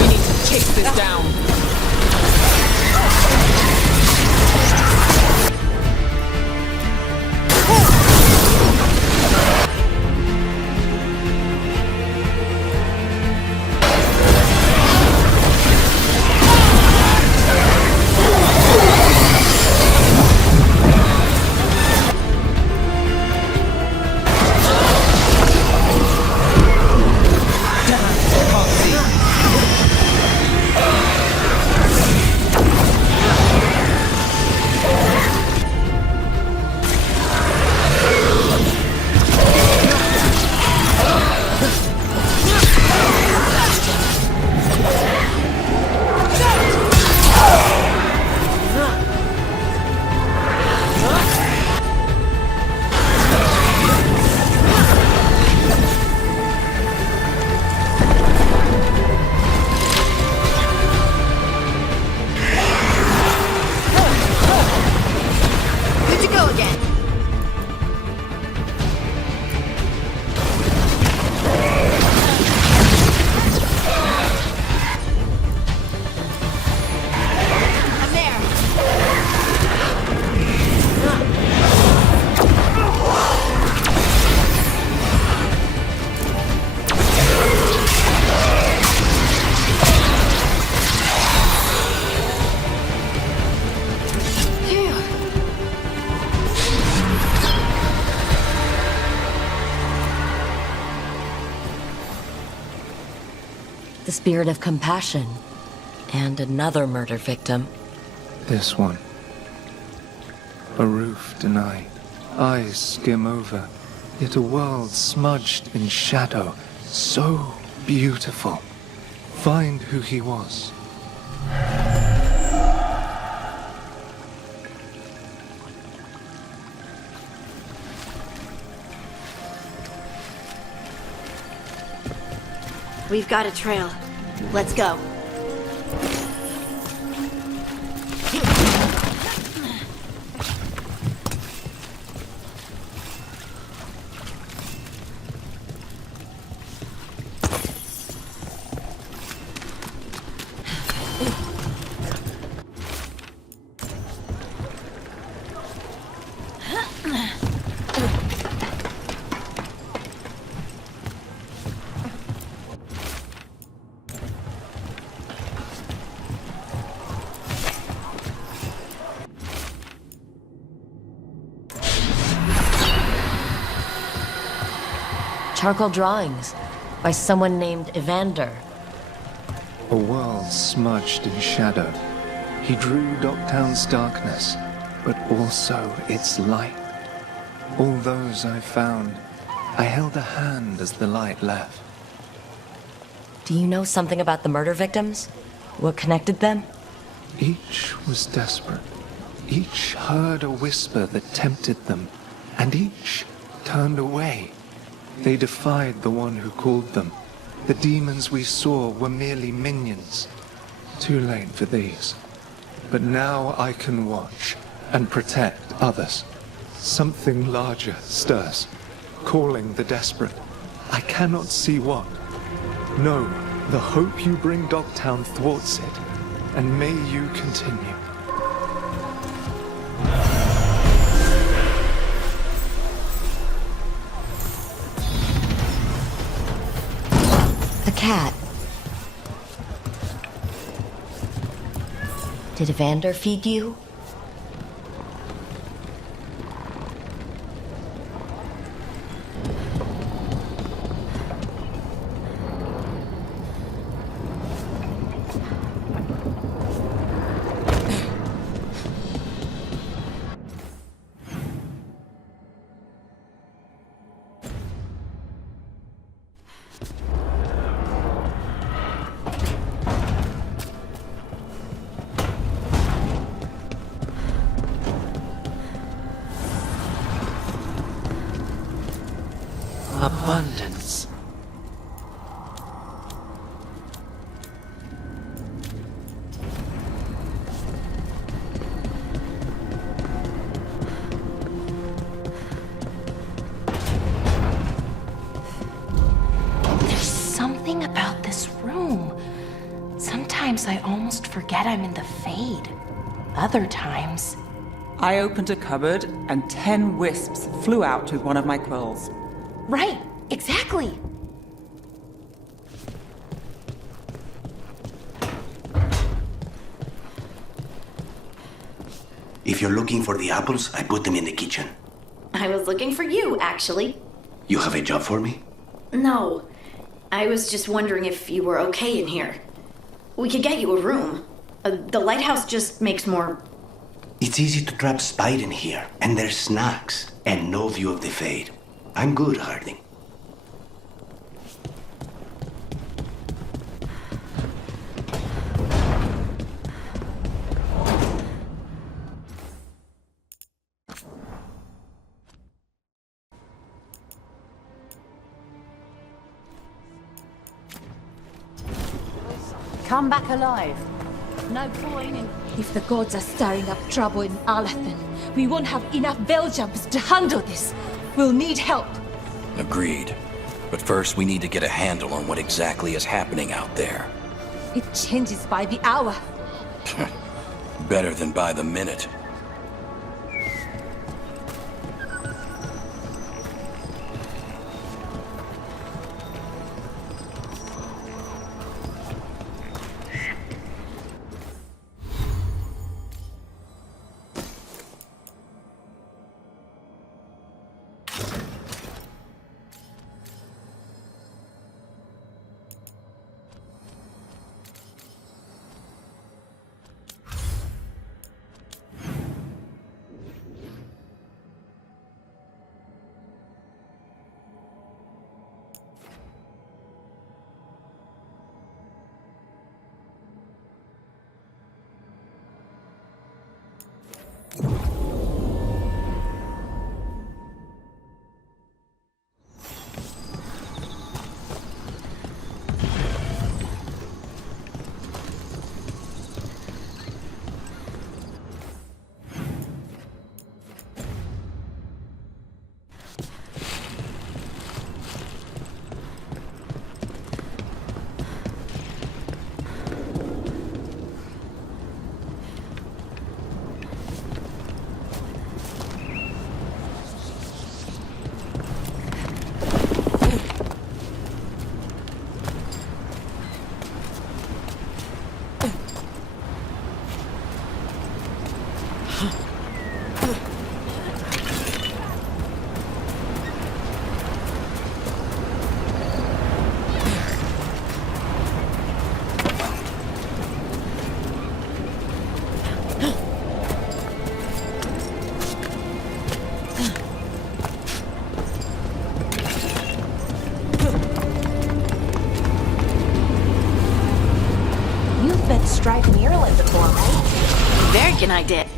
We need to chase this down. The spirit of compassion. And another murder victim. This one. A roof denied. Eyes skim over. Yet a world smudged in shadow. So beautiful. Find who he was. We've got a trail. Let's go. Charcoal drawings by someone named Evander. A world smudged in shadow. He drew Docktown's darkness, but also its light. All those I found, I held a hand as the light left. Do you know something about the murder victims? What connected them? Each was desperate. Each heard a whisper that tempted them, and each turned away. They defied the one who called them. The demons we saw were merely minions. Too late for these. But now I can watch and protect others. Something larger stirs, calling the desperate. I cannot see what. No, the hope you bring Docktown thwarts it, and may you continue. The cat. Did Evander feed you? Abundance. There's something about this room. Sometimes I almost forget I'm in the Fade. Other times... I opened a cupboard and 10 wisps flew out with one of my quills. Right, exactly. If you're looking for the apples, I put them in the kitchen. I was looking for you, actually. You have a job for me? No. I was just wondering if you were okay in here. We could get you a room. The lighthouse just makes more... It's easy to trap spite in here, and there's snacks, and no view of the Fade. I'm good, Harding. Come back alive. No point in... If the gods are stirring up trouble in Alathan, we won't have enough bell jumpers to handle this. We'll need help. Agreed. But first we need to get a handle on what exactly is happening out there. It changes by the hour. Better than by the minute. Strike in Ireland before, right? Verkin I did.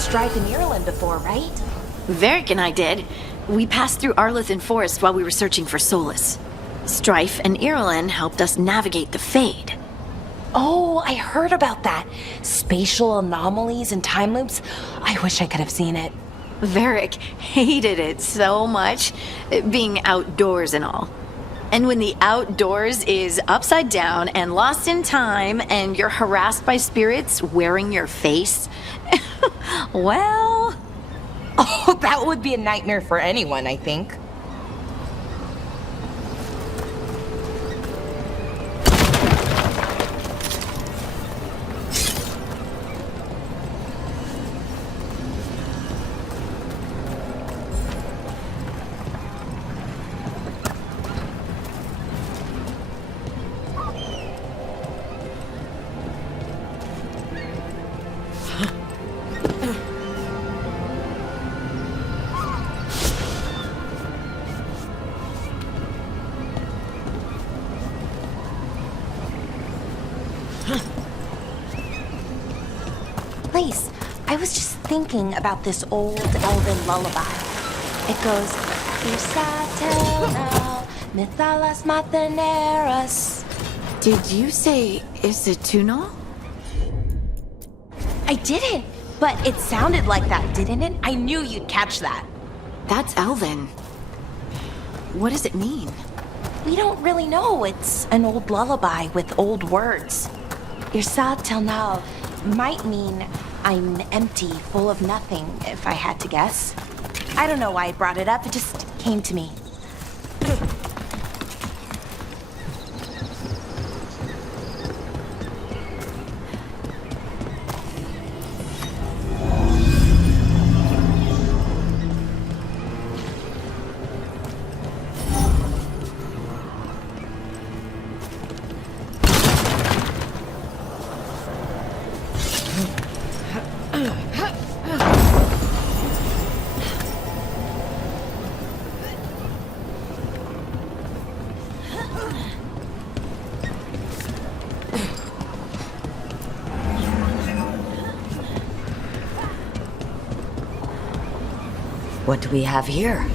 Strife and Ireland before, right? Varric and I did. We passed through Arlethan Forest while we were searching for Solus. Strife and Ireland helped us navigate the Fade. Oh, I heard about that. Spatial anomalies and time loops. I wish I could have seen it. Varric hated it so much, being outdoors and all. And when the outdoors is upside down and lost in time and you're harassed by spirits wearing your face, well... Oh, that would be a nightmare for anyone, I think. Place. I was just thinking about this old elven lullaby. It goes, Usatel Mythalas Matheneras. Did you say Isatunal? I didn't, but it sounded like that, didn't it? I knew you'd catch that. That's Elven. What does it mean? We don't really know. It's an old lullaby with old words. Usatel now might mean I'm empty, full of nothing, if I had to guess. I don't know why I brought it up, it just came to me. What do we have here?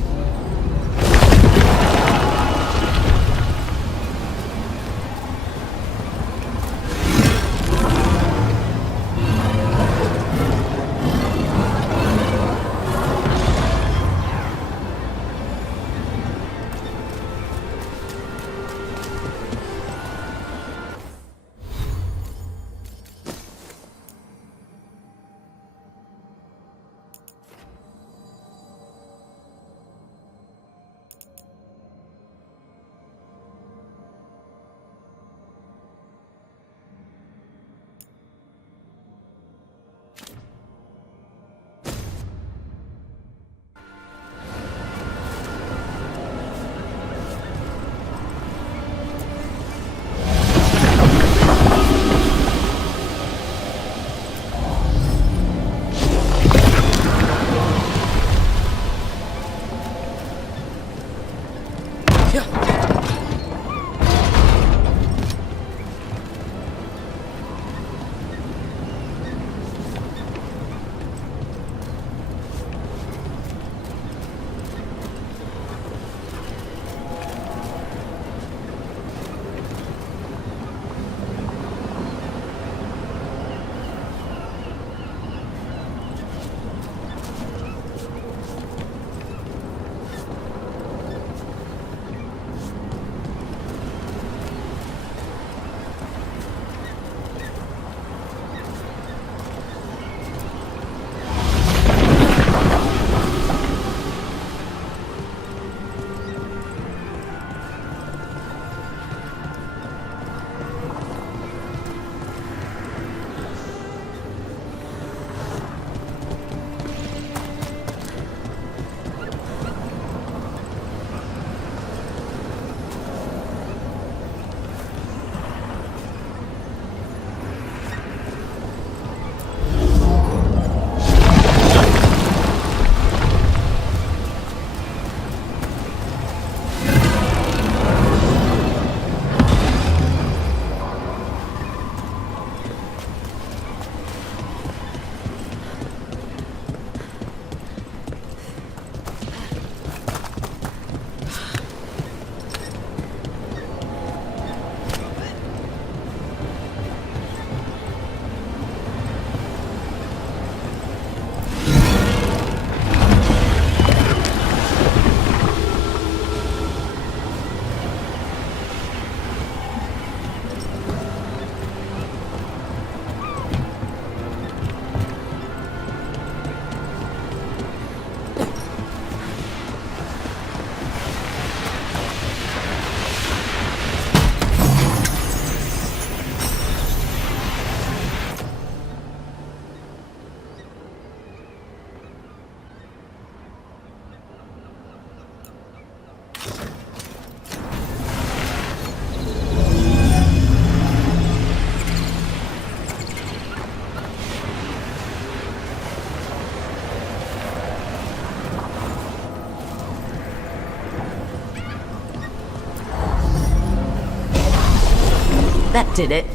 That did it.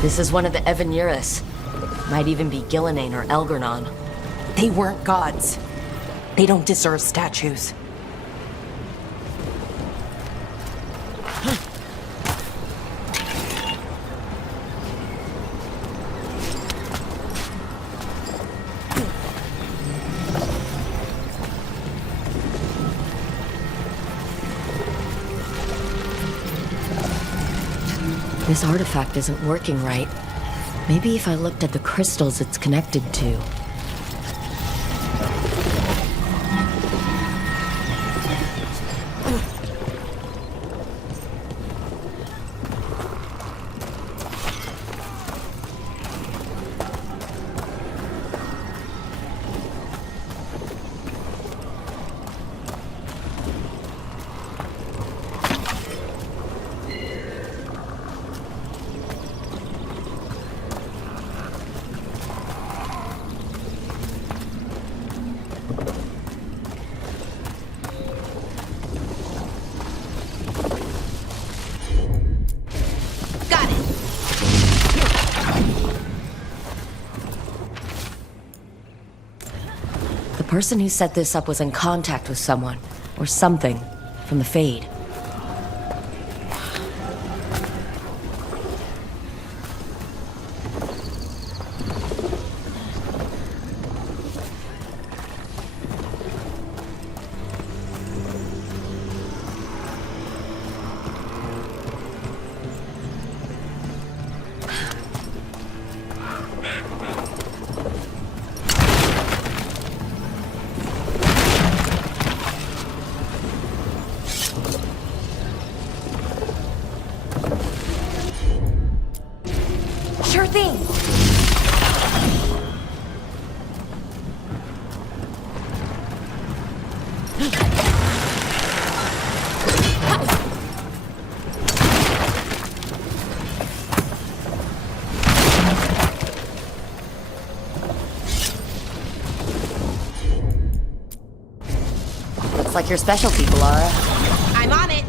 This is one of the Evanuris. Might even be Gillenane or Elgernon. They weren't gods. They don't deserve statues. This artifact isn't working right. Maybe if I looked at the crystals it's connected to. The person who set this up was in contact with someone, or something, from the Fade. Sure thing. Looks like your specialty, Laura. I'm on it.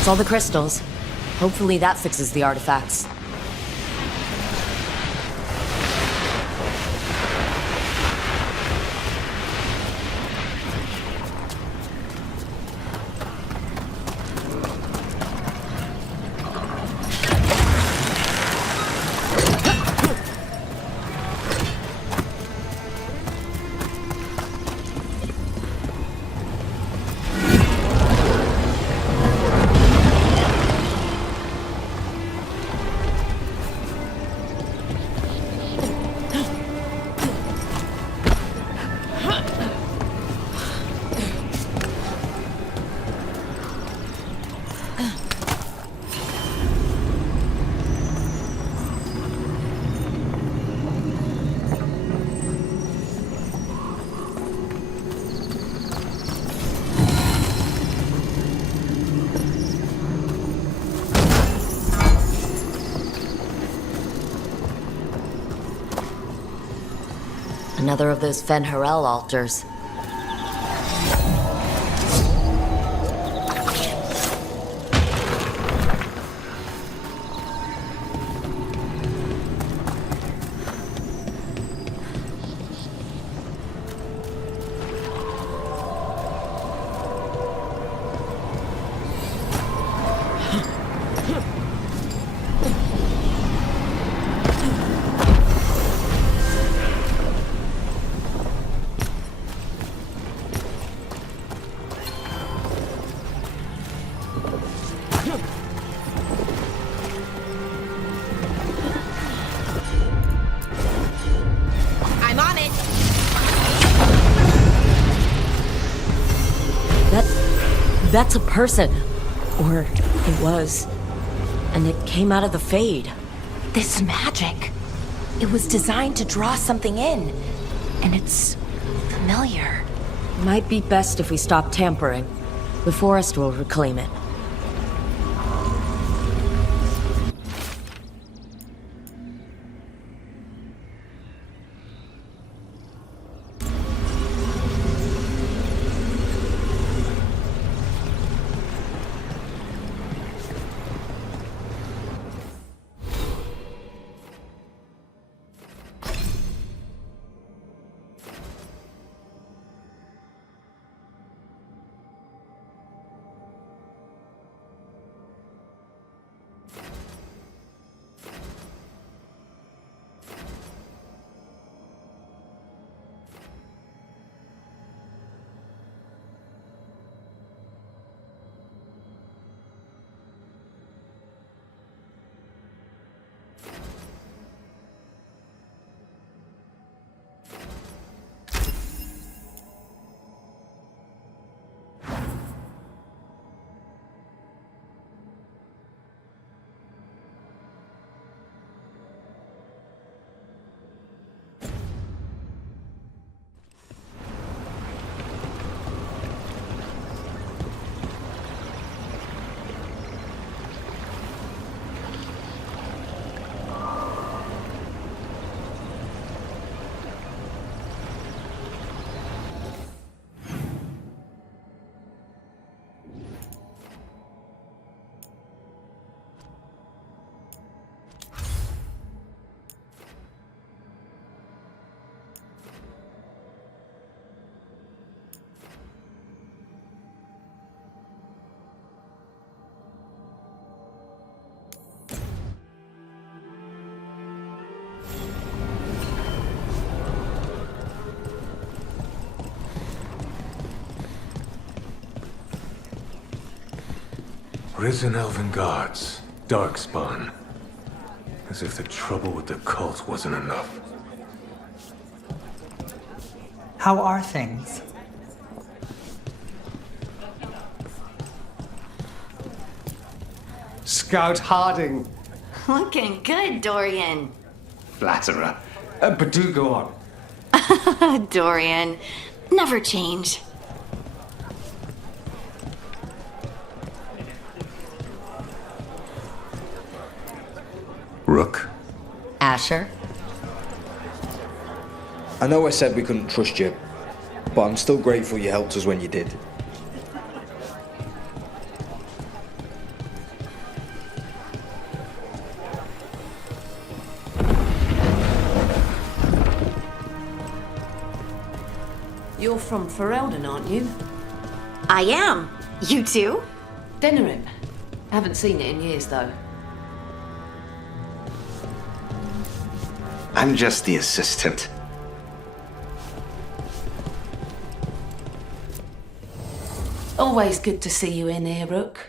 It's all the crystals. Hopefully that fixes the artifacts. Another of those Fen'Harel altars. That's a person. Or it was. And it came out of the Fade. This magic. It was designed to draw something in. And it's familiar. Might be best if we stop tampering. The forest will reclaim it. Risen elven gods, darkspawn. As if the trouble with the cult wasn't enough. How are things? Scout Harding. Looking good, Dorian. Flatterer. But do go on. Dorian, never change. Rook. Asher? I know I said we couldn't trust you, but I'm still grateful you helped us when you did. You're from Ferelden, aren't you? I am. You too? Denerim. Haven't seen it in years, though. I'm just the assistant. Always good to see you in here, Rook.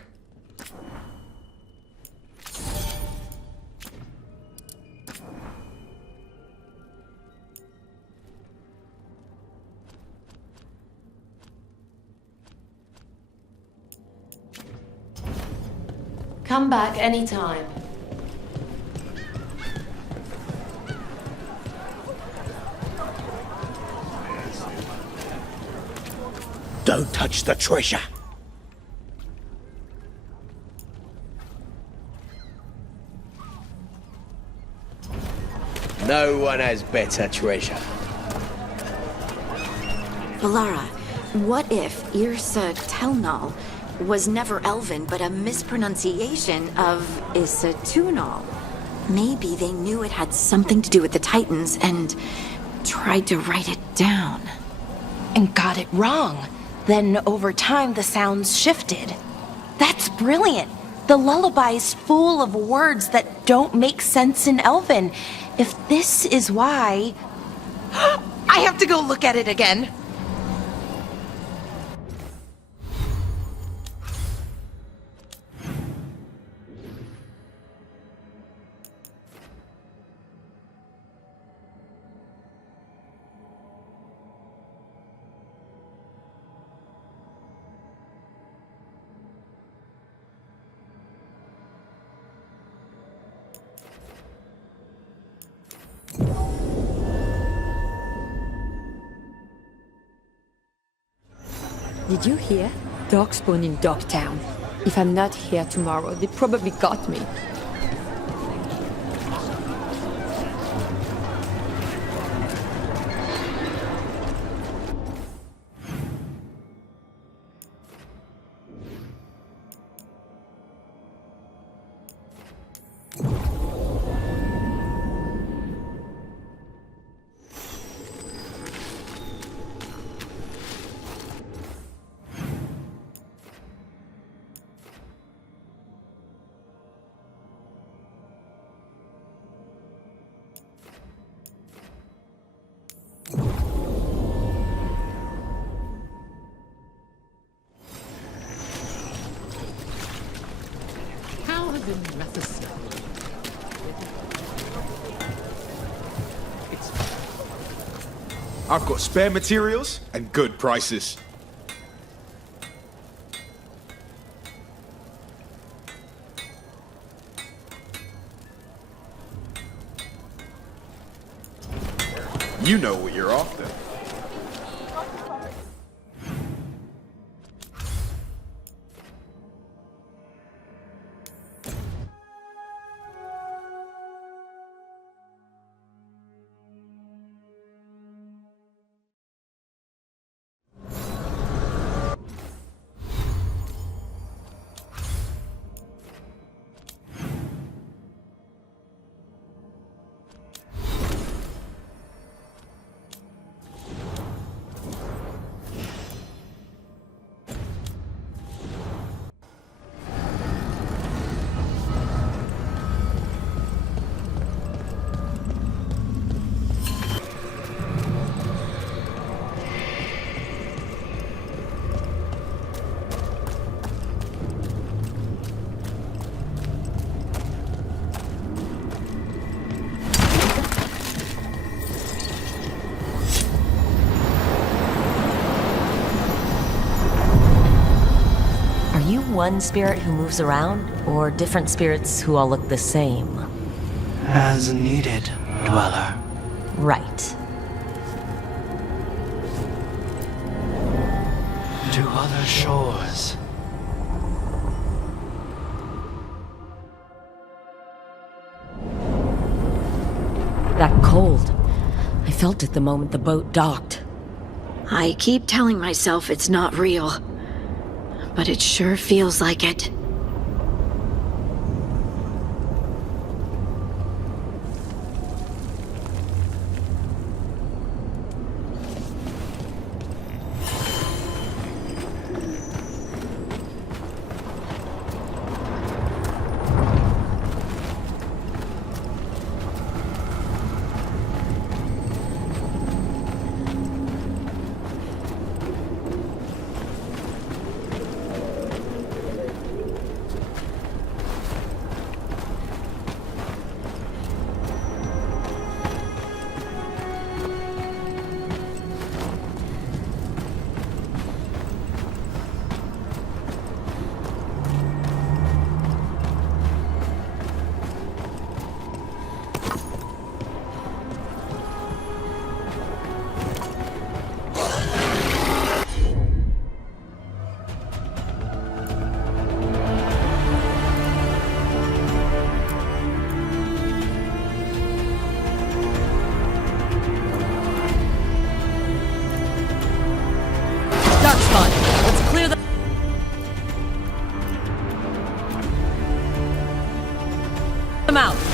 Come back anytime. Don't touch the treasure. No one has better treasure. Valara, what if Irsa Telnal was never Elven, but a mispronunciation of Isatunal? Maybe they knew it had something to do with the Titans and tried to write it down. And got it wrong. Then over time the sounds shifted. That's brilliant. The lullaby's full of words that don't make sense in Elven. If this is why... I have to go look at it again. Did you hear? Darkspawn in Dogtown. If I'm not here tomorrow, they probably got me. I've got spare materials and good prices. You know what you're after. One spirit who moves around, or different spirits who all look the same? As needed, Dweller. Right. To other shores. That cold. I felt it the moment the boat docked. I keep telling myself it's not real. But it sure feels like it. them out.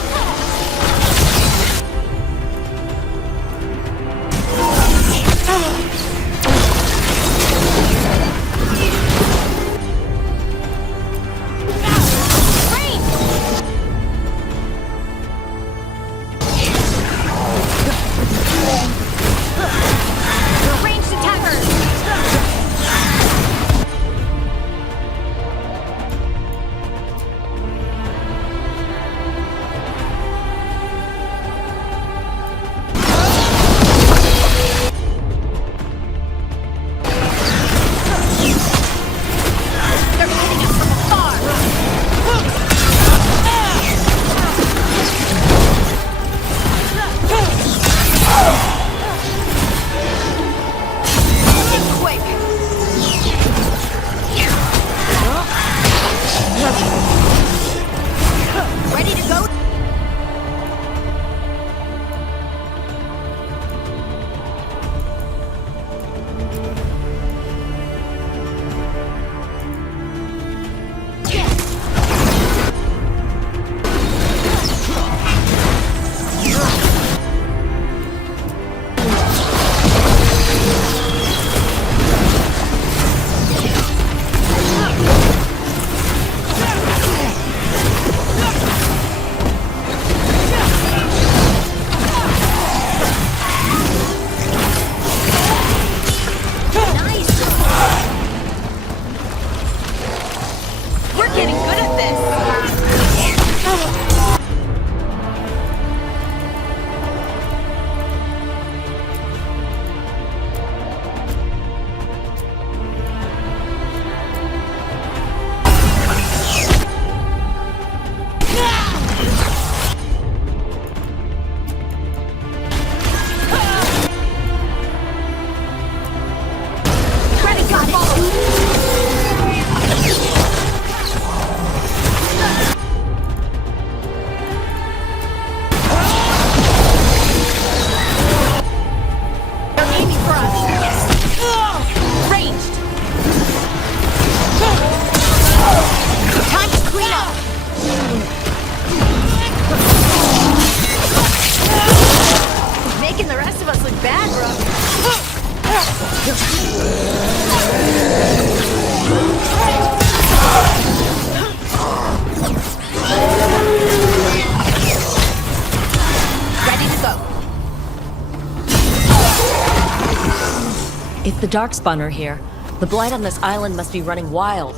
If the Darkspawn are here, the Blight on this island must be running wild.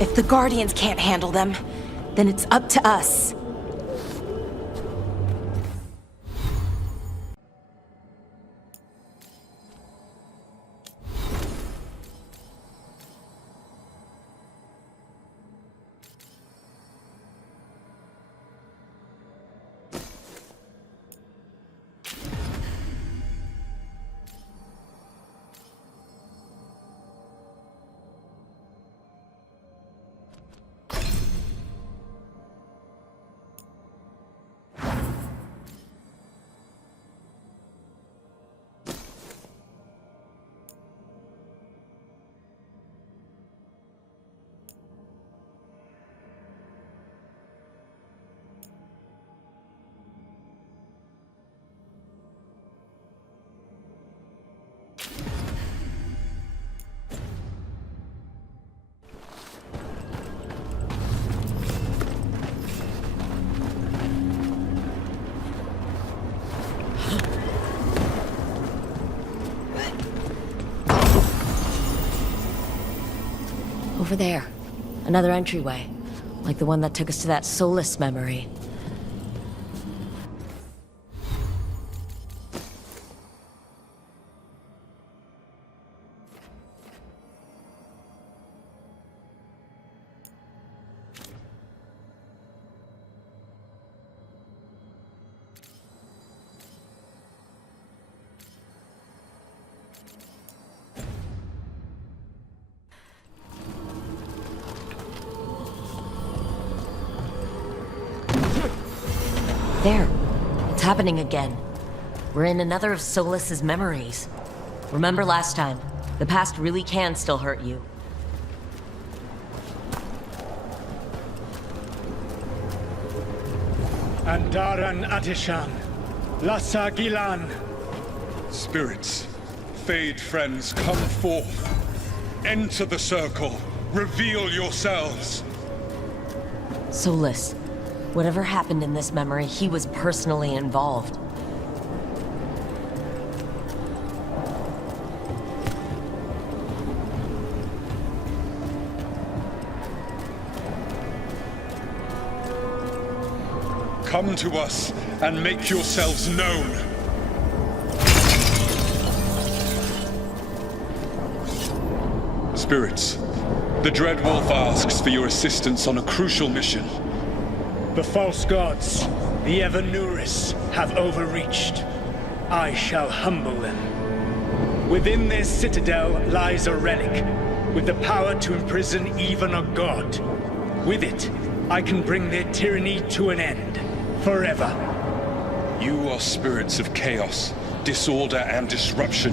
If the Guardians can't handle them, then it's up to us. Over there. Another entryway. Like the one that took us to that Solus memory. There. It's happening again. We're in another of Solus's memories. Remember last time? The past really can still hurt you. Andaran Atishan, Lassa Gilan. Spirits, Fade friends, come forth. Enter the circle. Reveal yourselves. Solus, whatever happened in this memory, he was personally involved. Come to us and make yourselves known. Spirits, the Dread Wolf asks for your assistance on a crucial mission. The false gods, the Evanuris, have overreached. I shall humble them. Within their citadel lies a relic, with the power to imprison even a god. With it, I can bring their tyranny to an end, forever. You are spirits of chaos, disorder, and disruption.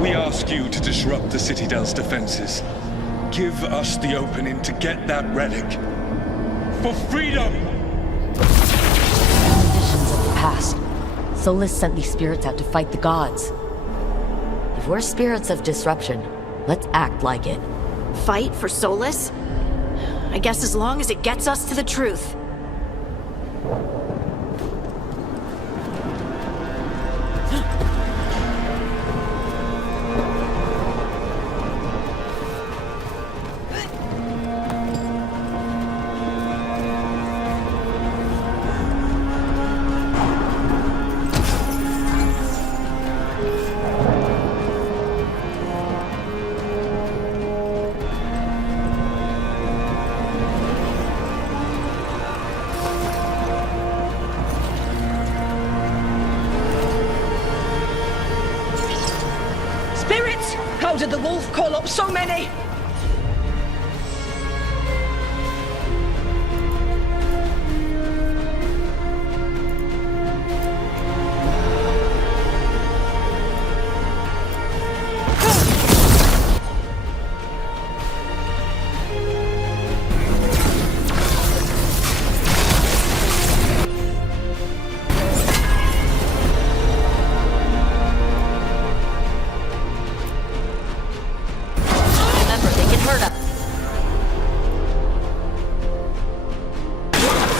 We ask you to disrupt the Citadel's defenses. Give us the opening to get that relic. For freedom! Conditions of the past. Solus sent these spirits out to fight the gods. If we're spirits of disruption, let's act like it. Fight for Solus? I guess as long as it gets us to the truth. How did the wolf call up so many?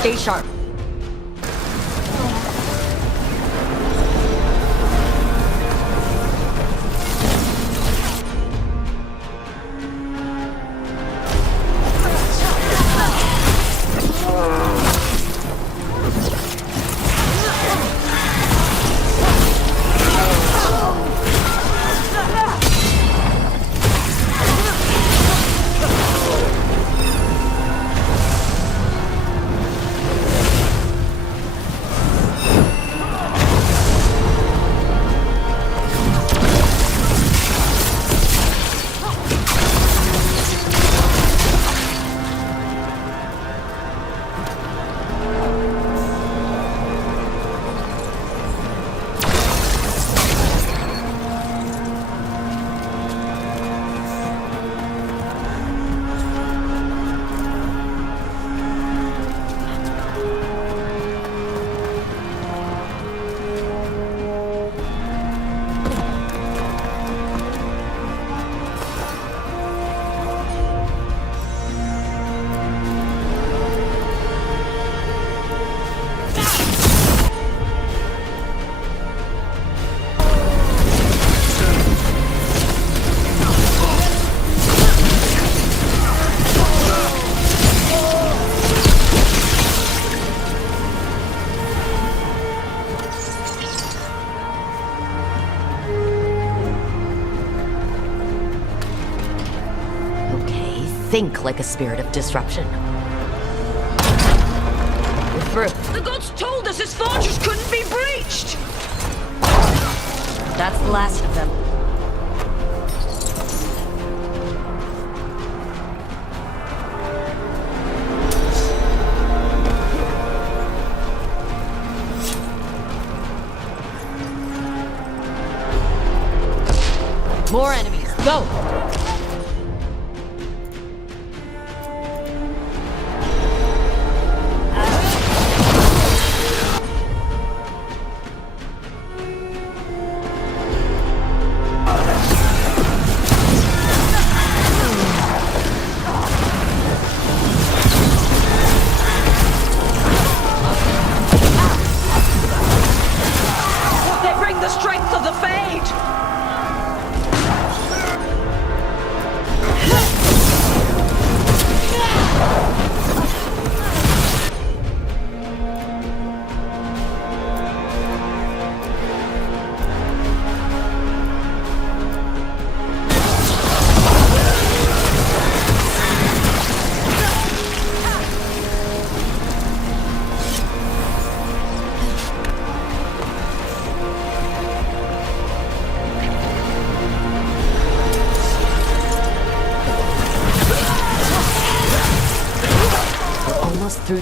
Stay sharp. Think like a spirit of disruption. We're through. The gods told us this fortress couldn't be breached! That's the last of them. More enemies. Go!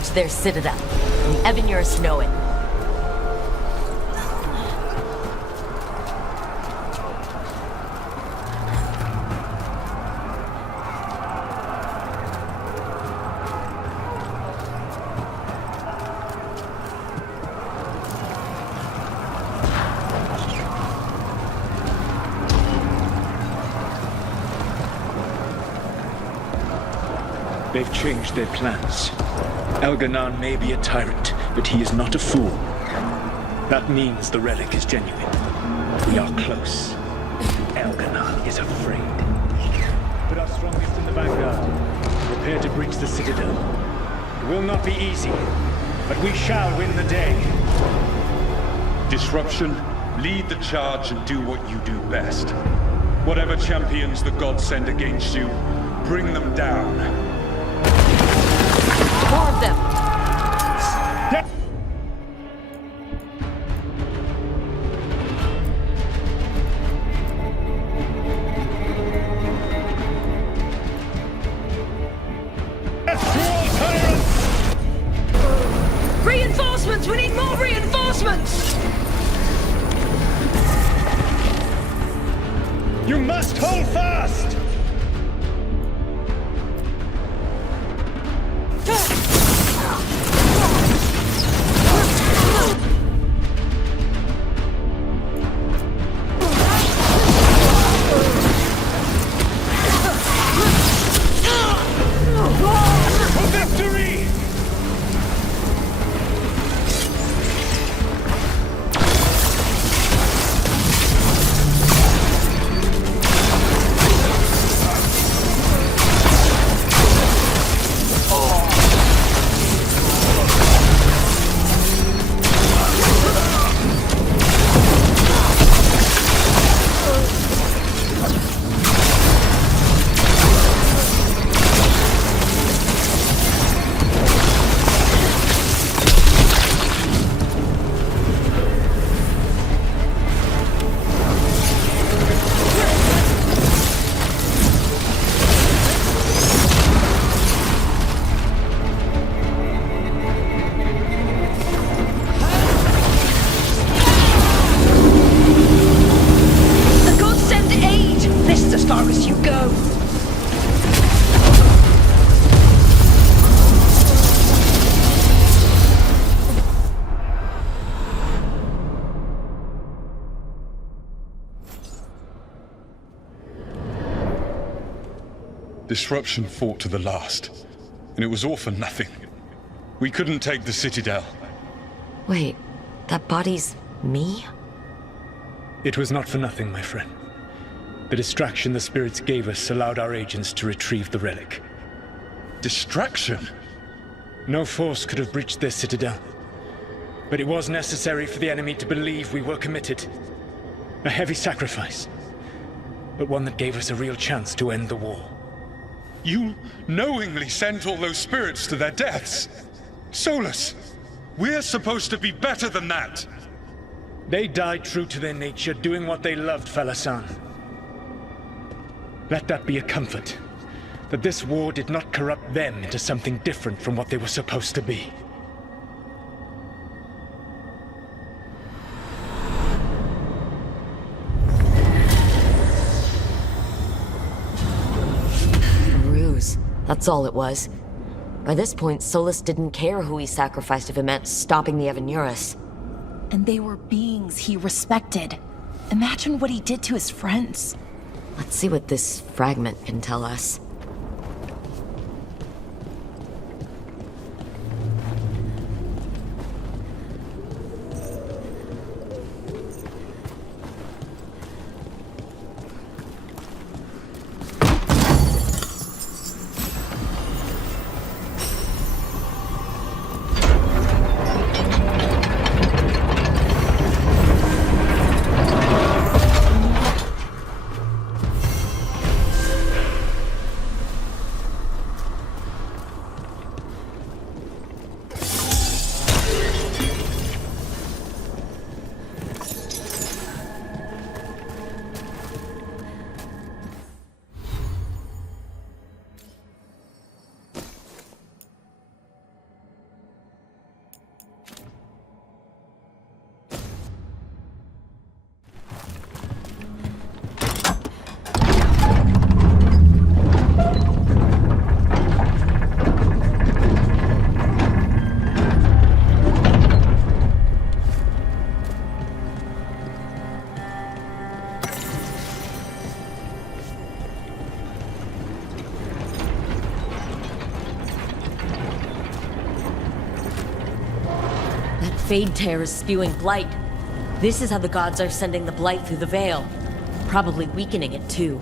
saved their citadel. And the Evanurus know it. They've changed their plans. Elganon may be a tyrant, but he is not a fool. That means the relic is genuine. We are close. Elganon is afraid. Put our strongest in the vanguard. Prepare to breach the citadel. It will not be easy, but we shall win the day. Disruption, lead the charge and do what you do best. Whatever champions the gods send against you, bring them down. More of them! Reinforcements! We need more reinforcements! You must hold fast! Disruption fought to the last, and it was all for nothing. We couldn't take the Citadel. Wait, that body's me? It was not for nothing, my friend. The distraction the spirits gave us allowed our agents to retrieve the relic. Distraction? No force could have breached their citadel. But it was necessary for the enemy to believe we were committed. A heavy sacrifice, but one that gave us a real chance to end the war. You knowingly sent all those spirits to their deaths. Solus, we're supposed to be better than that. They died true to their nature, doing what they loved, Falasan. Let that be a comfort, that this war did not corrupt them into something different from what they were supposed to be. That's all it was. By this point, Solus didn't care who he sacrificed if it meant stopping the Evanurus. And they were beings he respected. Imagine what he did to his friends. Let's see what this fragment can tell us. Fade Tear is spewing blight. This is how the gods are sending the blight through the veil. Probably weakening it too.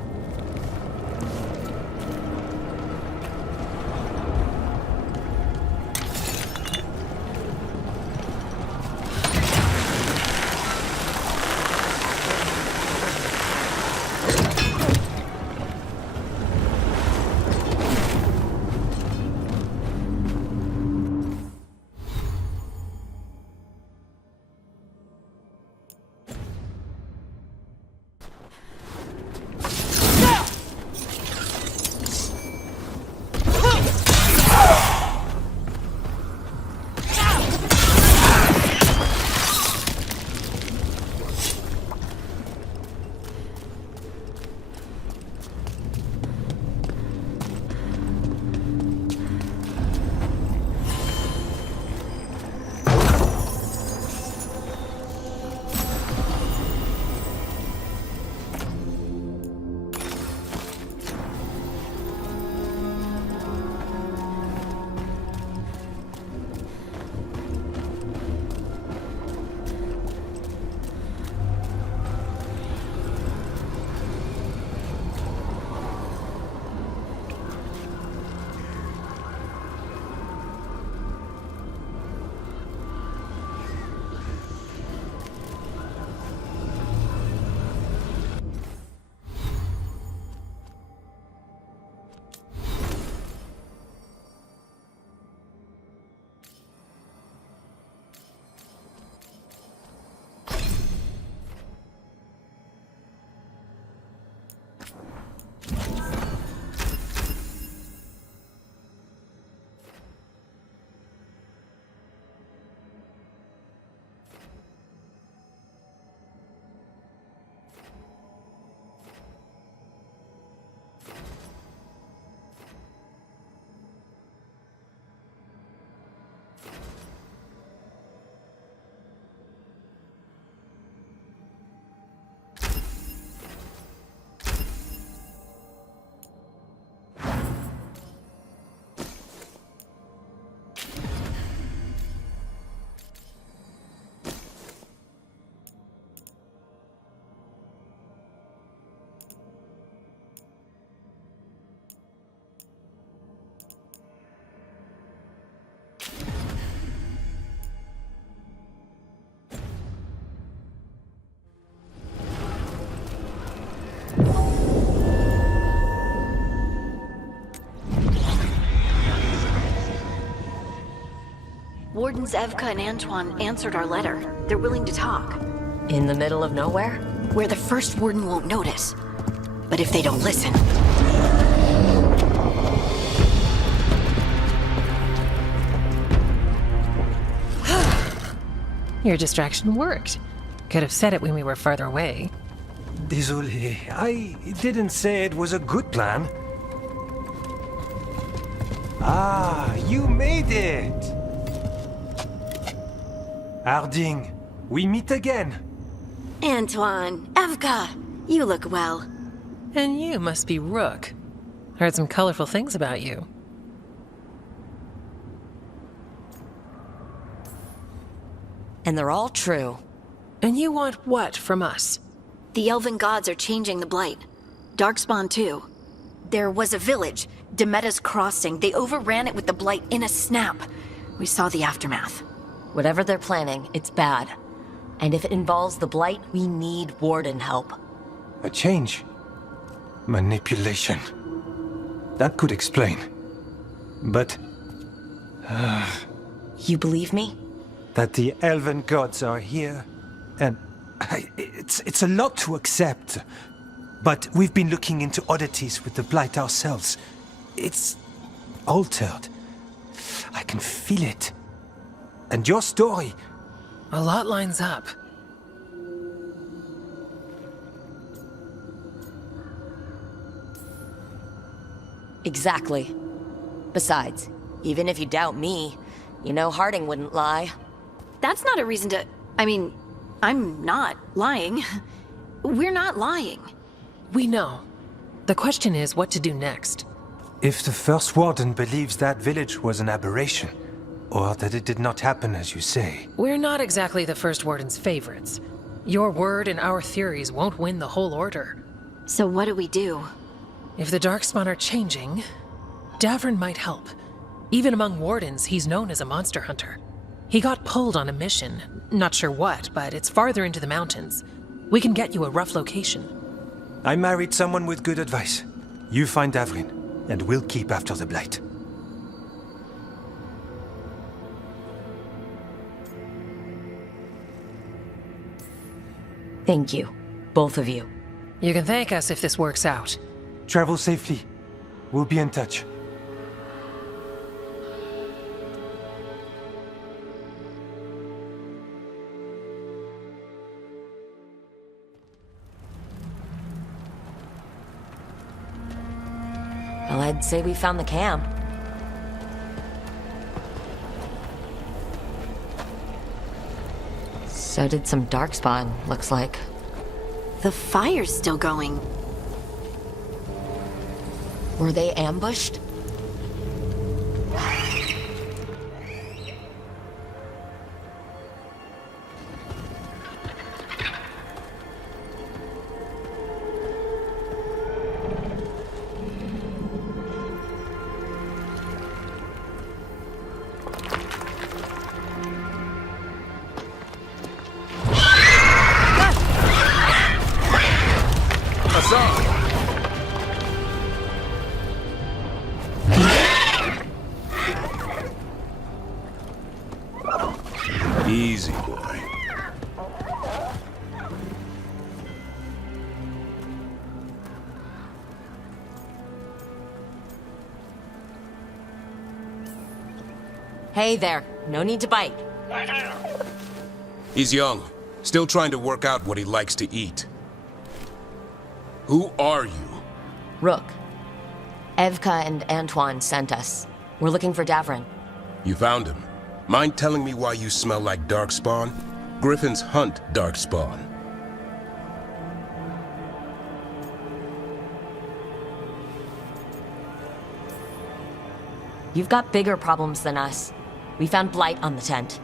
Wardens Evka and Antoine answered our letter. They're willing to talk. In the middle of nowhere? Where the first warden won't notice. But if they don't listen... Your distraction worked. Could have said it when we were farther away. Désolé, I didn't say it was a good plan. Ah, you made it! Harding, we meet again. Antoine, Evka, you look well. And you must be Rook. Heard some colorful things about you. And they're all true. And you want what from us? The elven gods are changing the blight. Darkspawn too. There was a village, Demetta's Crossing. They overran it with the blight in a snap. We saw the aftermath. Whatever they're planning, it's bad. And if it involves the blight, we need warden help. A change. Manipulation. That could explain. But... You believe me? That the elven gods are here, and... It's a lot to accept. But we've been looking into oddities with the blight ourselves. It's... altered. I can feel it. And your story... A lot lines up. Exactly. Besides, even if you doubt me, you know Harding wouldn't lie. That's not a reason to... I mean, I'm not lying. We're not lying. We know. The question is what to do next. If the First Warden believes that village was an aberration, Or that it did not happen as you say. We're not exactly the First Warden's favorites. Your word and our theories won't win the whole order. So what do we do? If the Darkspawn are changing, Davrin might help. Even among Wardens, he's known as a monster hunter. He got pulled on a mission. Not sure what, but it's farther into the mountains. We can get you a rough location. I married someone with good advice. You find Davrin, and we'll keep after the Blight. Thank you, both of you. You can thank us if this works out. Travel safely. We'll be in touch. Well, I'd say we found the camp. So did some Darkspawn, looks like. The fire's still going. Were they ambushed? Easy, boy. Hey there, no need to bite. He's young, still trying to work out what he likes to eat. Who are you? Rook. Evka and Antoine sent us. We're looking for Davrin. You found him. Mind telling me why you smell like Darkspawn? Griffins hunt Darkspawn. You've got bigger problems than us. We found blight on the tent.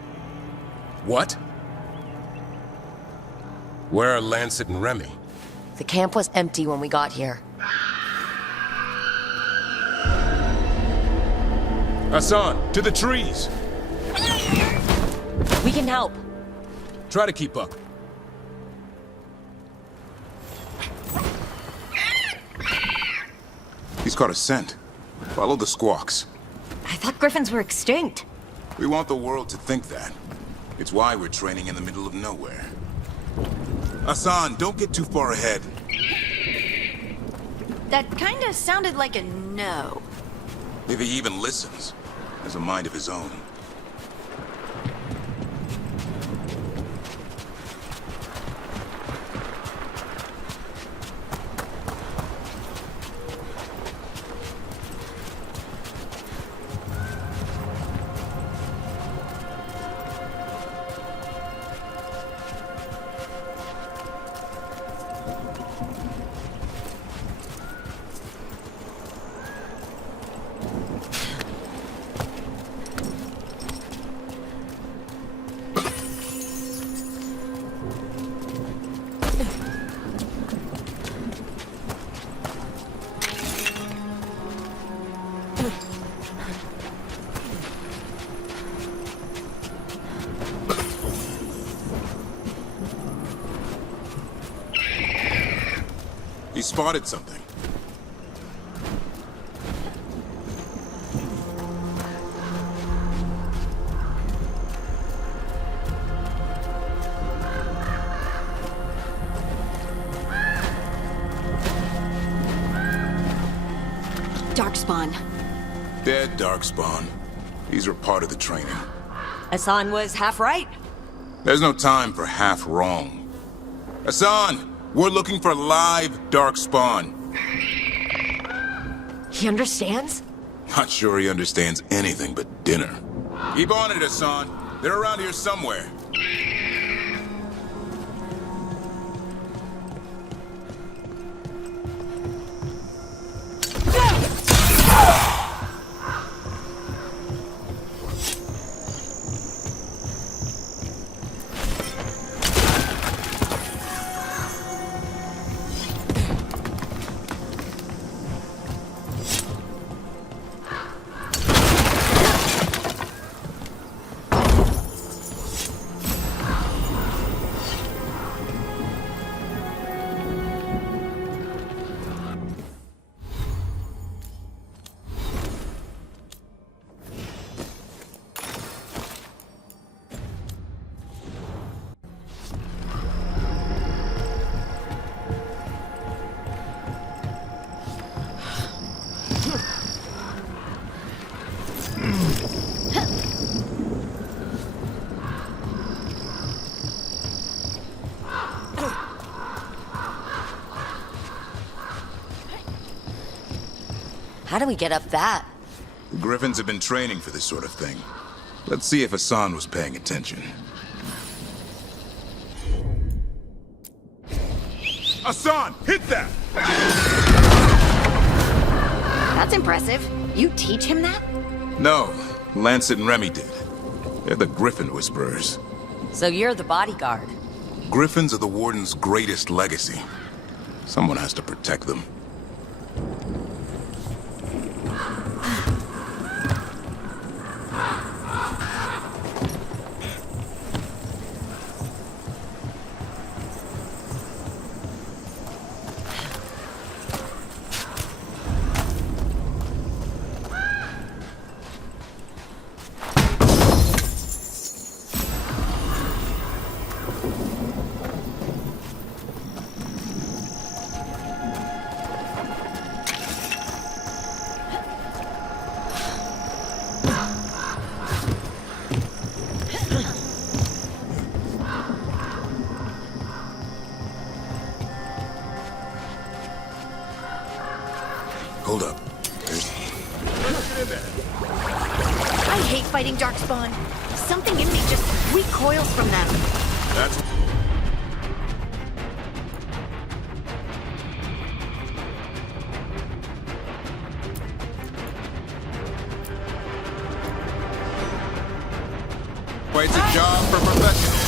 What? Where are Lancet and Remy? The camp was empty when we got here. Hassan, to the trees! We can help. Try to keep up. He's caught a scent. Follow the squawks. I thought griffins were extinct. We want the world to think that. It's why we're training in the middle of nowhere. Hassan, don't get too far ahead. That kinda sounded like a no. If he even listens, has a mind of his own. He spotted something. Darkspawn. Dead Darkspawn. These are part of the training. Hassan was half right. There's no time for half wrong. Hassan! We're looking for live Darkspawn. He understands? Not sure he understands anything but dinner. Keep on it, Hassan. They're around here somewhere. How do we get up that? The Griffins have been training for this sort of thing. Let's see if Hassan was paying attention. Hassan, hit that! That's impressive. You teach him that? No, Lancet and Remy did. They're the Griffin Whisperers. So you're the bodyguard. Griffins are the Warden's greatest legacy. Someone has to protect them. Hold up. I hate fighting Darkspawn. Something in me just recoils from them. That's... Why it's a job for professionals.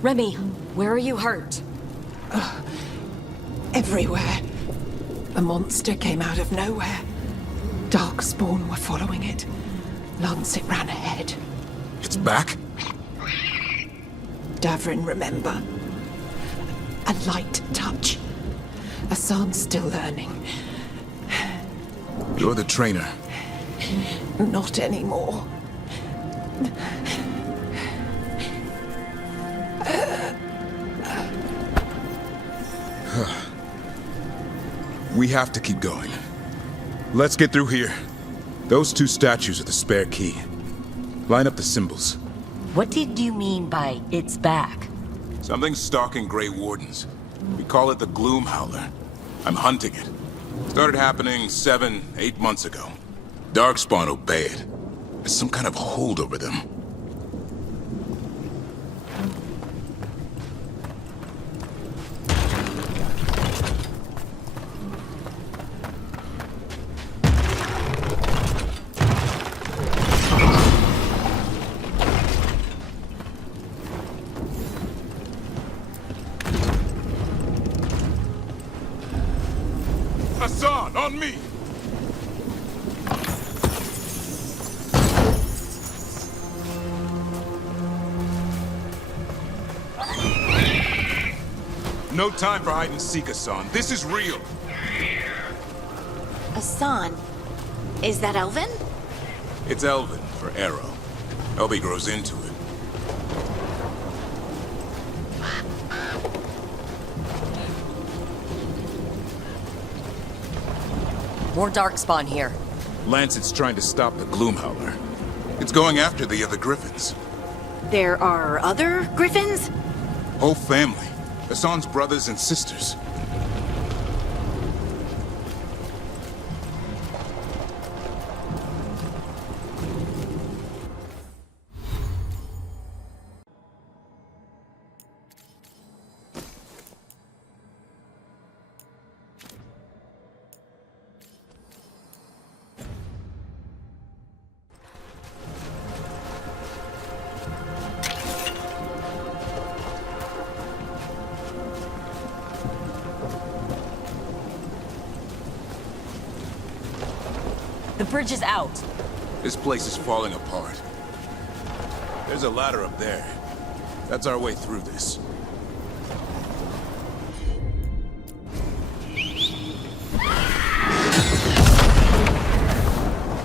Remy, where are you hurt? Everywhere. A monster came out of nowhere. Darkspawn were following it. Lancet ran ahead. It's back? Davrin, remember. A light touch. Hassan's still learning. You're the trainer. Not anymore. We have to keep going. Let's get through here. Those two statues are the spare key. Line up the symbols. What did you mean by it's back? Something's stalking Grey Wardens. We call it the Gloom Howler. I'm hunting it. Started happening 7, 8 months ago. Darkspawn obey it. There's some kind of hold over them. Hassan, on me! No time for hide and seek, Hassan. This is real. Asan, is that Elven? It's Elven for arrow. Elby grows into it. More Darkspawn here. Lancet's trying to stop the Gloomhowler. It's going after the other Griffins. There are other Griffins? Whole family. Hassan's brothers and sisters. The bridge is out. This place is falling apart. There's a ladder up there. That's our way through this.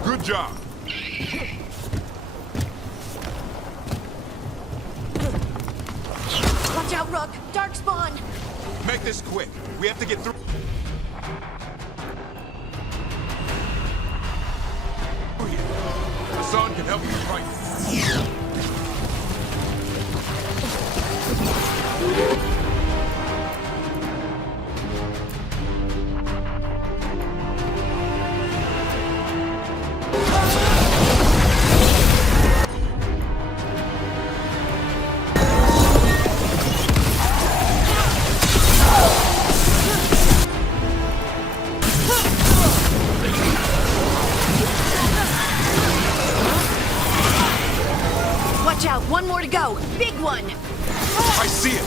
Good job. Watch out, Rook! Darkspawn! Make this quick. We have to get through. Hassan can help you fight. Watch out, one more to go. Big one! I see it!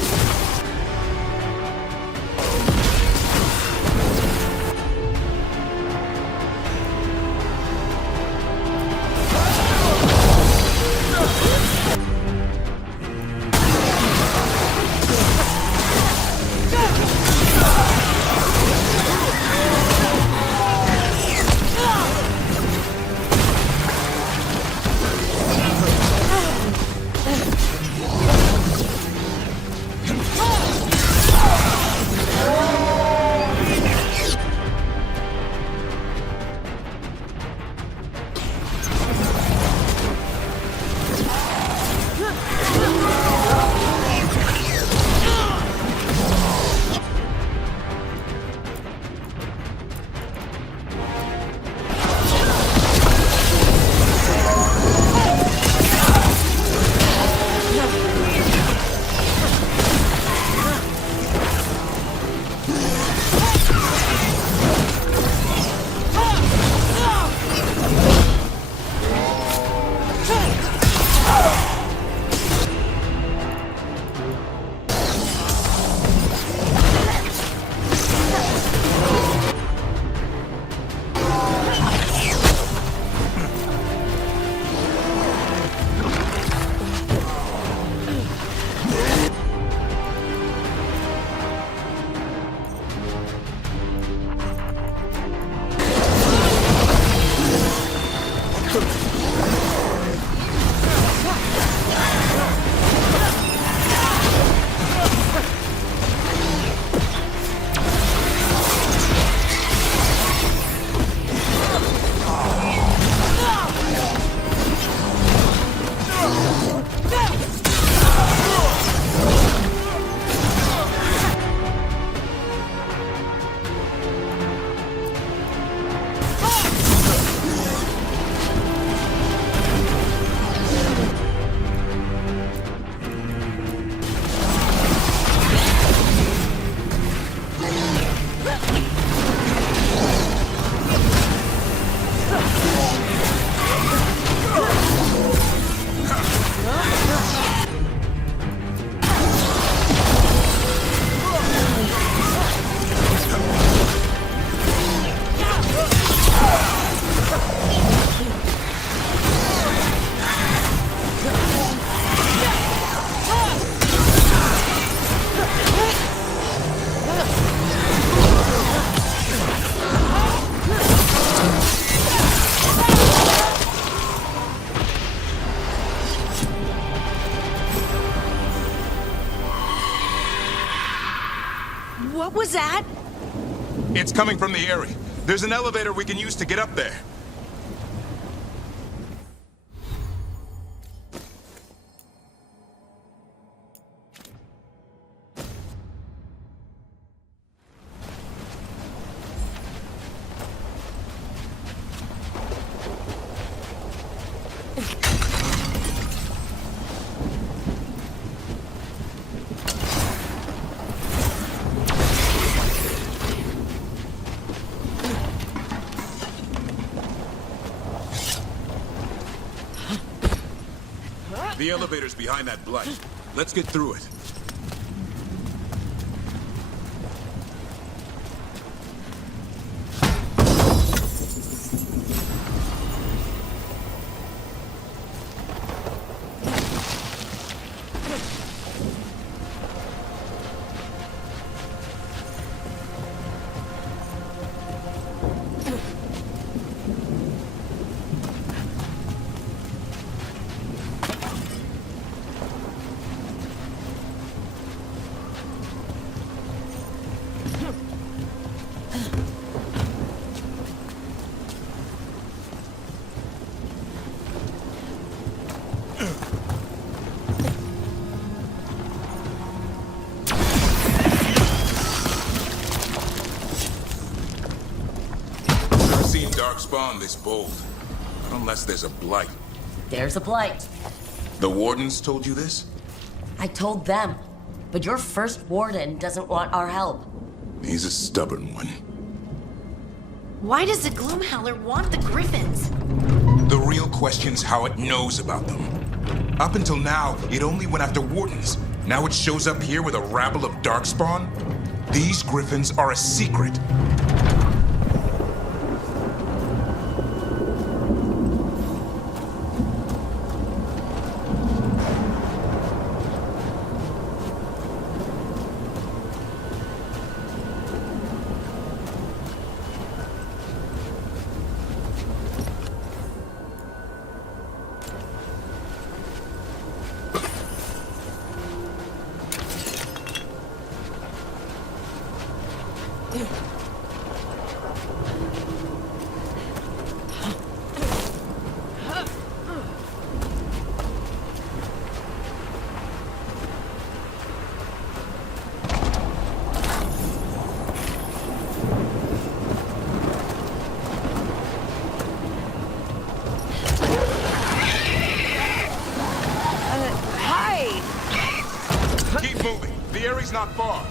What was that? It's coming from the area. There's an elevator we can use to get up there. The elevator's behind that blight. Let's get through it. Darkspawn this bold. Unless there's a blight. There's a blight. The wardens told you this? I told them. But your first warden doesn't want our help. He's a stubborn one. Why does the Gloomhowler want the Griffins? The real question's how it knows about them. Up until now, it only went after wardens. Now it shows up here with a rabble of Darkspawn? These Griffins are a secret. Keep moving. The area's not far.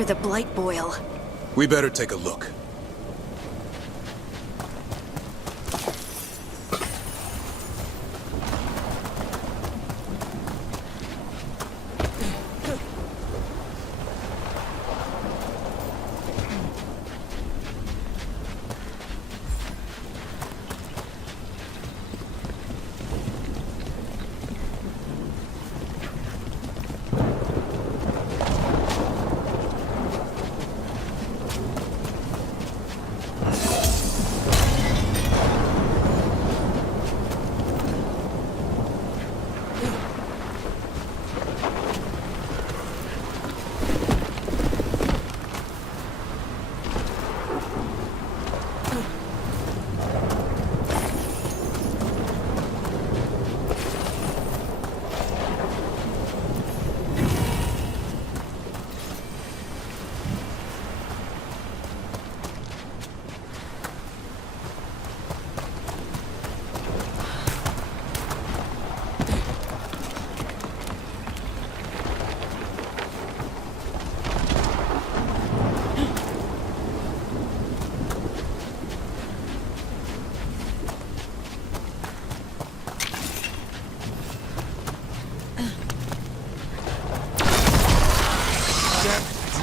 wonder the blight boil. We better take a look.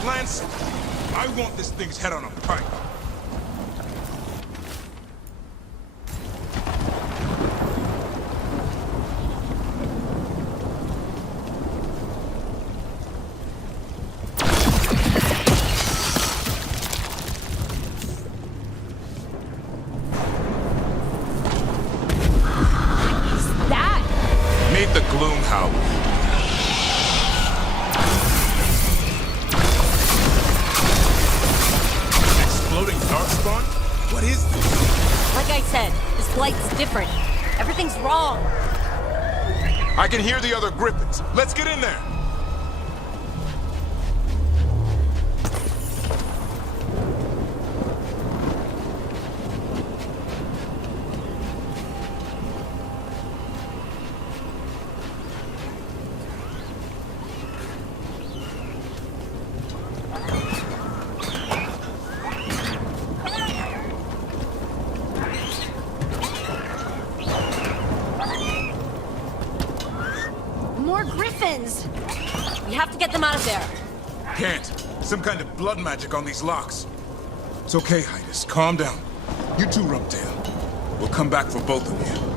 Lancet! I want this thing's head on a pike. That! Meet the Gloom Howler. Darkspawn? What is this? Like I said, this blight's different. Everything's wrong. I can hear the other Griffins. Let's get in there. More griffins! We have to get them out of there. Can't. Some kind of blood magic on these locks. It's okay, Hydas. Calm down. You too, Rumtail. We'll come back for both of you.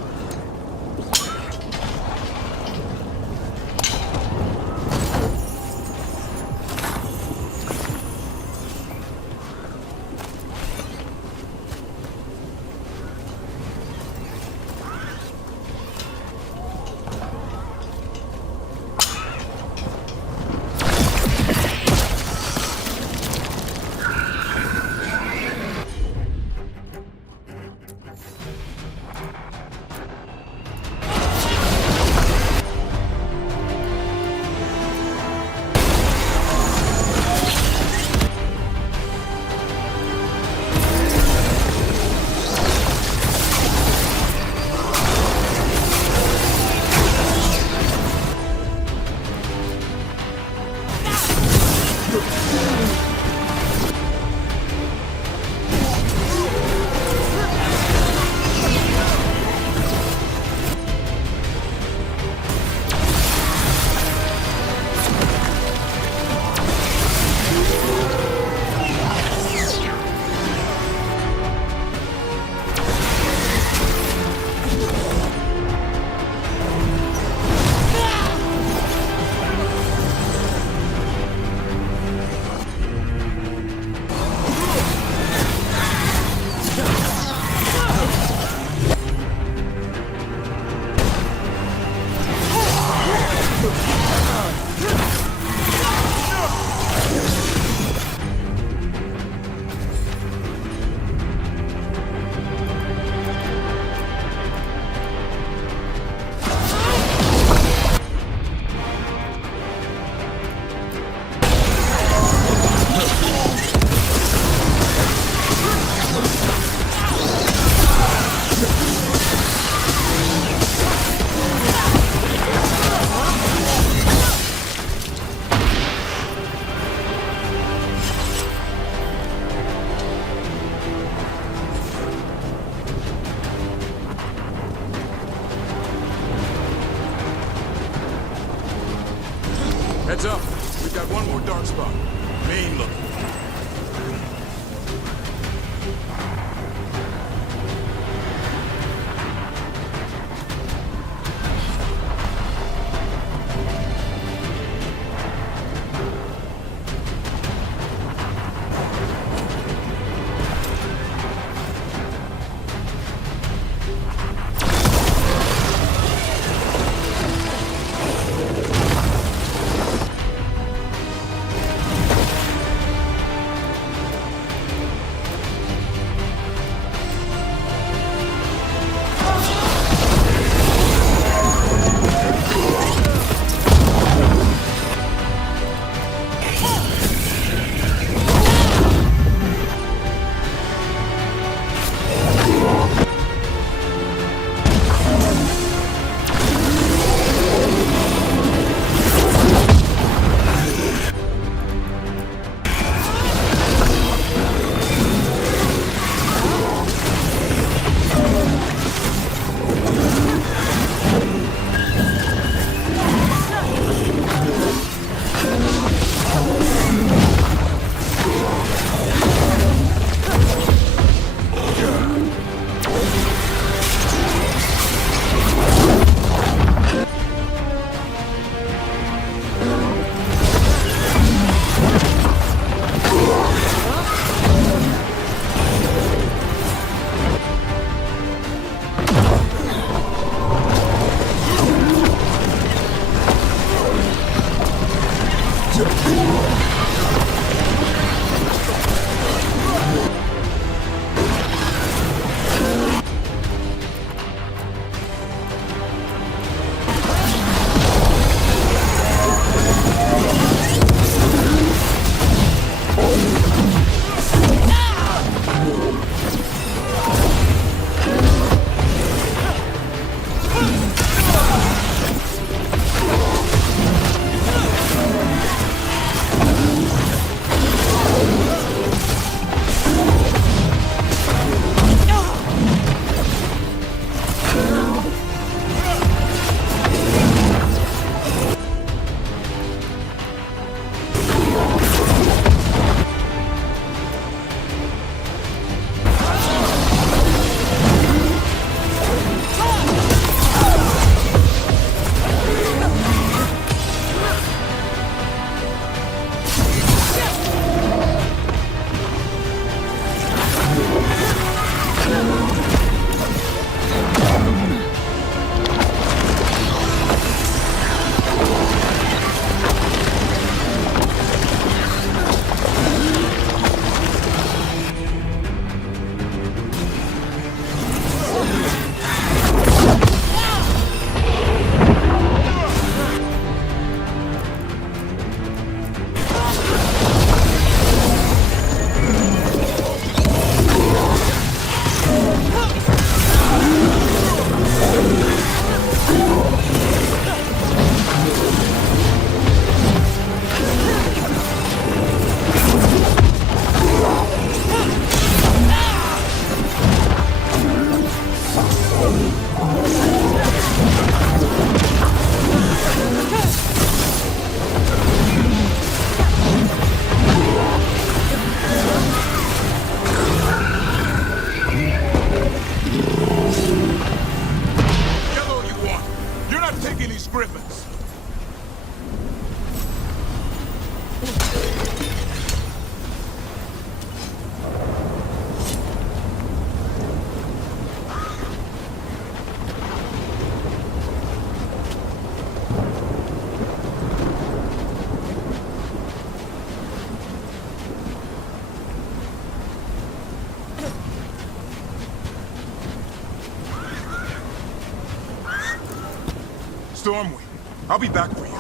Stormwing, I'll be back for you.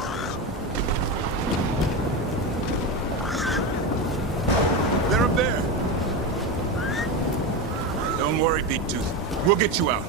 They're up there. Don't worry, Big Tooth. We'll get you out.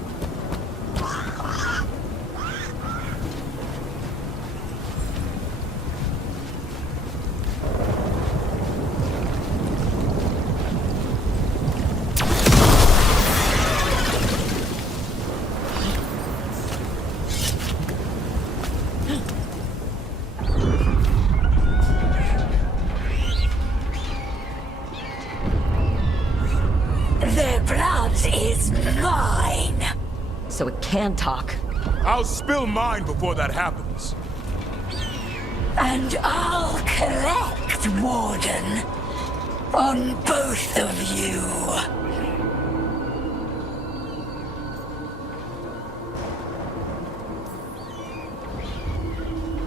Their blood is mine. So it can talk. I'll spill mine before that happens. And I'll collect, Warden, on both of you.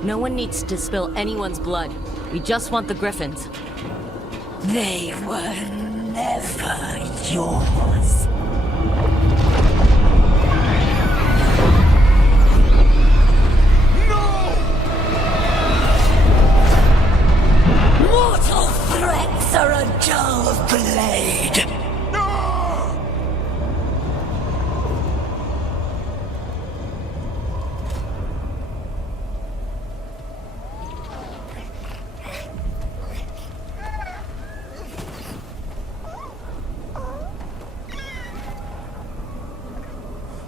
No one needs to spill anyone's blood. We just want the Griffins. They were never yours. Mortal threats are a dull blade.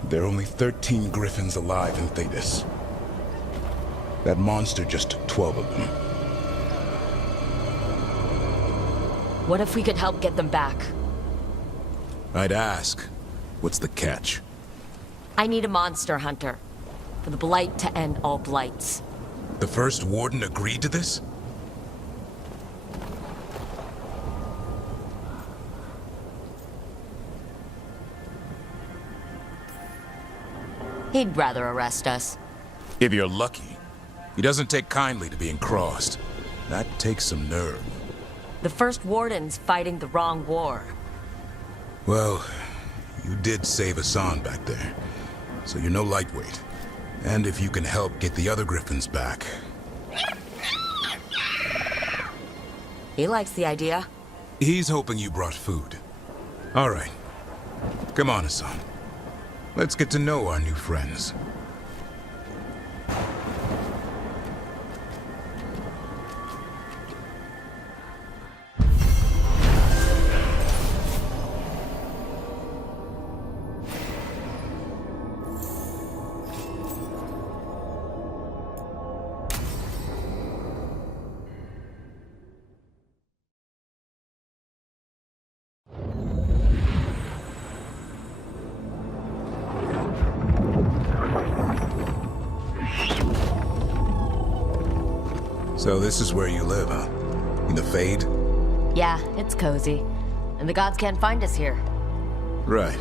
There are only 13 Griffins alive in Thetis. That monster just took 12 of them. What if we could help get them back? I'd ask, what's the catch? I need a monster hunter. For the Blight to end all blights. The first Warden agreed to this? He'd rather arrest us. If you're lucky. He doesn't take kindly to being crossed. That takes some nerve. The first Warden's fighting the wrong war. Well, you did save Hassan back there, so you're no lightweight. And if you can help get the other Griffins back... He likes the idea. He's hoping you brought food. All right. Come on, Hassan. Let's get to know our new friends. So this is where you live, huh? In the Fade? Yeah, it's cozy. And the gods can't find us here. Right.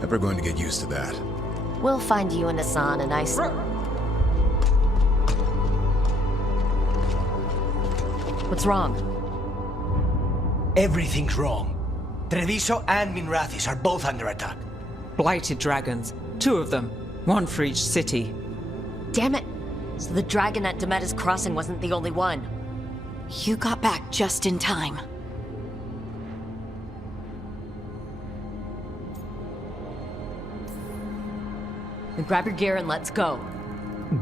Never going to get used to that. We'll find you and Hassan a nice... What's wrong? Everything's wrong. Treviso and Minrathis are both under attack. Blighted dragons. 2 of them. 1 for each city. Damn it! So the dragon at Demeter's Crossing wasn't the only one. You got back just in time. Then grab your gear and let's go.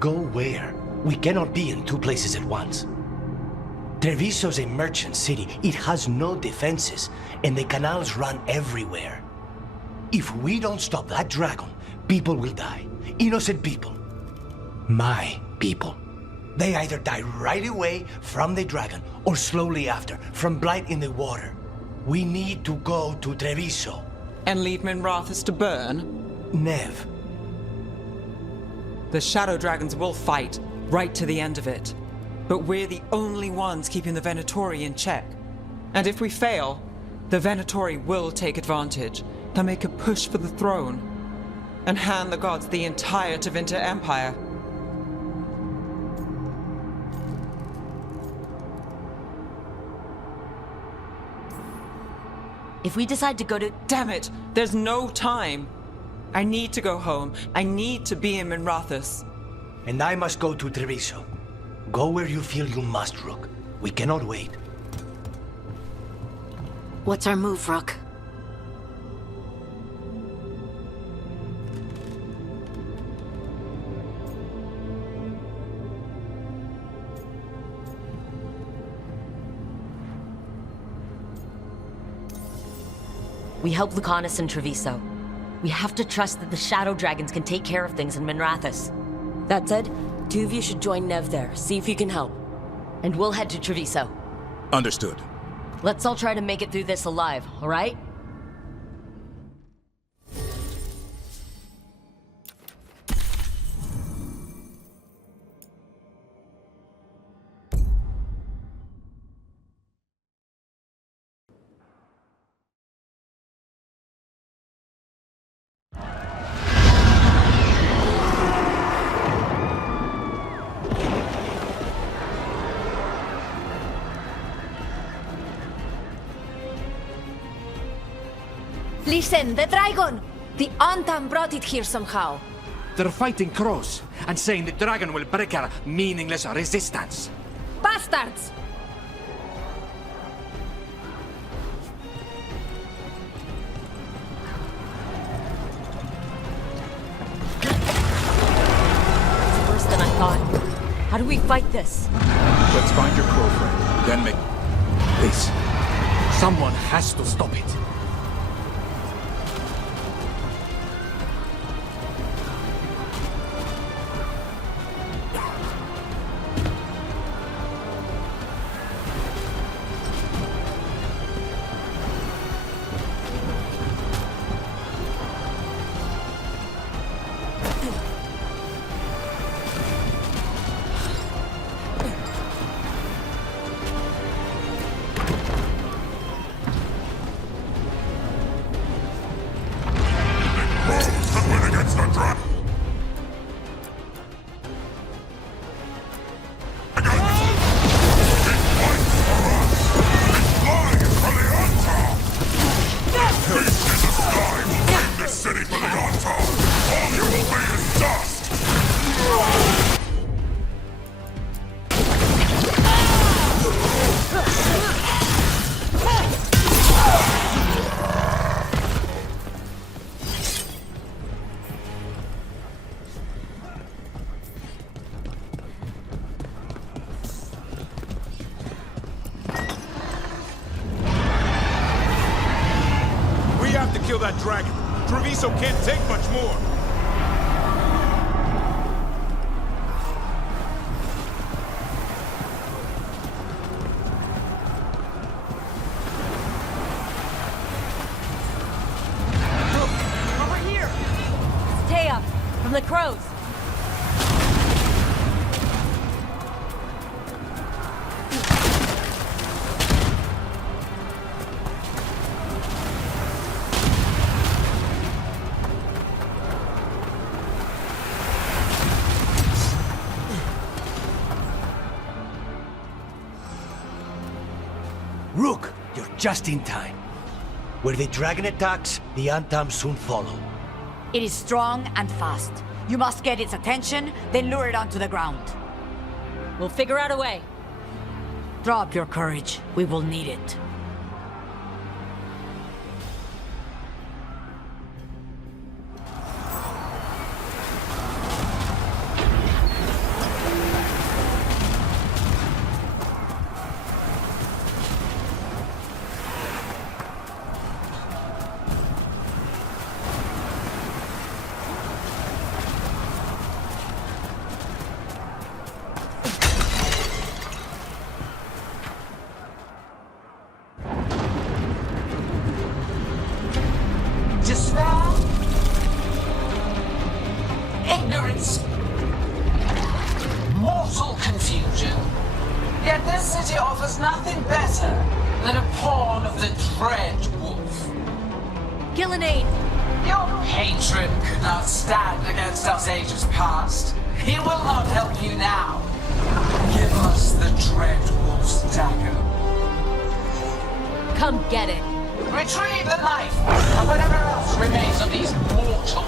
Go where? We cannot be in 2 places at once. Treviso's a merchant city. It has no defenses, and the canals run everywhere. If we don't stop that dragon, people will die. Innocent people. My people. They either die right away from the dragon, or slowly after, from blight in the water. We need to go to Treviso. And leave Minrathis to burn? Nev. The Shadow Dragons will fight, right to the end of it. But we're the only ones keeping the Venatori in check. And if we fail, the Venatori will take advantage. They'll make a push for the throne. And hand the gods the entire Tevinter Empire. If we decide to go to... Damn it! There's no time! I need to go home. I need to be in Minrathis. and I must go to Treviso. Go where you feel you must, Rook. We cannot wait. What's our move, Rook? We help Lucanus and Treviso. We have to trust that the Shadow Dragons can take care of things in Minrathous. That said, two of you should join Nev there, see if you can help. And we'll head to Treviso. Understood. Let's all try to make it through this alive, all right? Listen, the dragon! The Antam brought it here somehow. They're fighting crows and saying the dragon will break our meaningless resistance. Bastards! It's worse than I thought. How do we fight this? Let's find your crow friend, then make... Please. Someone has to stop it. Kill that dragon. Treviso can't take much more. Look, over here! It's Taya, from the Crows. Rook, you're just in time. Where the dragon attacks, the Antam soon follow. It is strong and fast. You must get its attention, then lure it onto the ground. We'll figure out a way. Drop your courage. We will need it. Ignorance. Mortal confusion. Yet this city offers nothing better than a pawn of the Dread Wolf. Gillenade! Your hatred could not stand against us ages past. He will not help you now. Give us the Dread Wolf's dagger. Come get it. Retrieve the knife and whatever else remains of these mortals.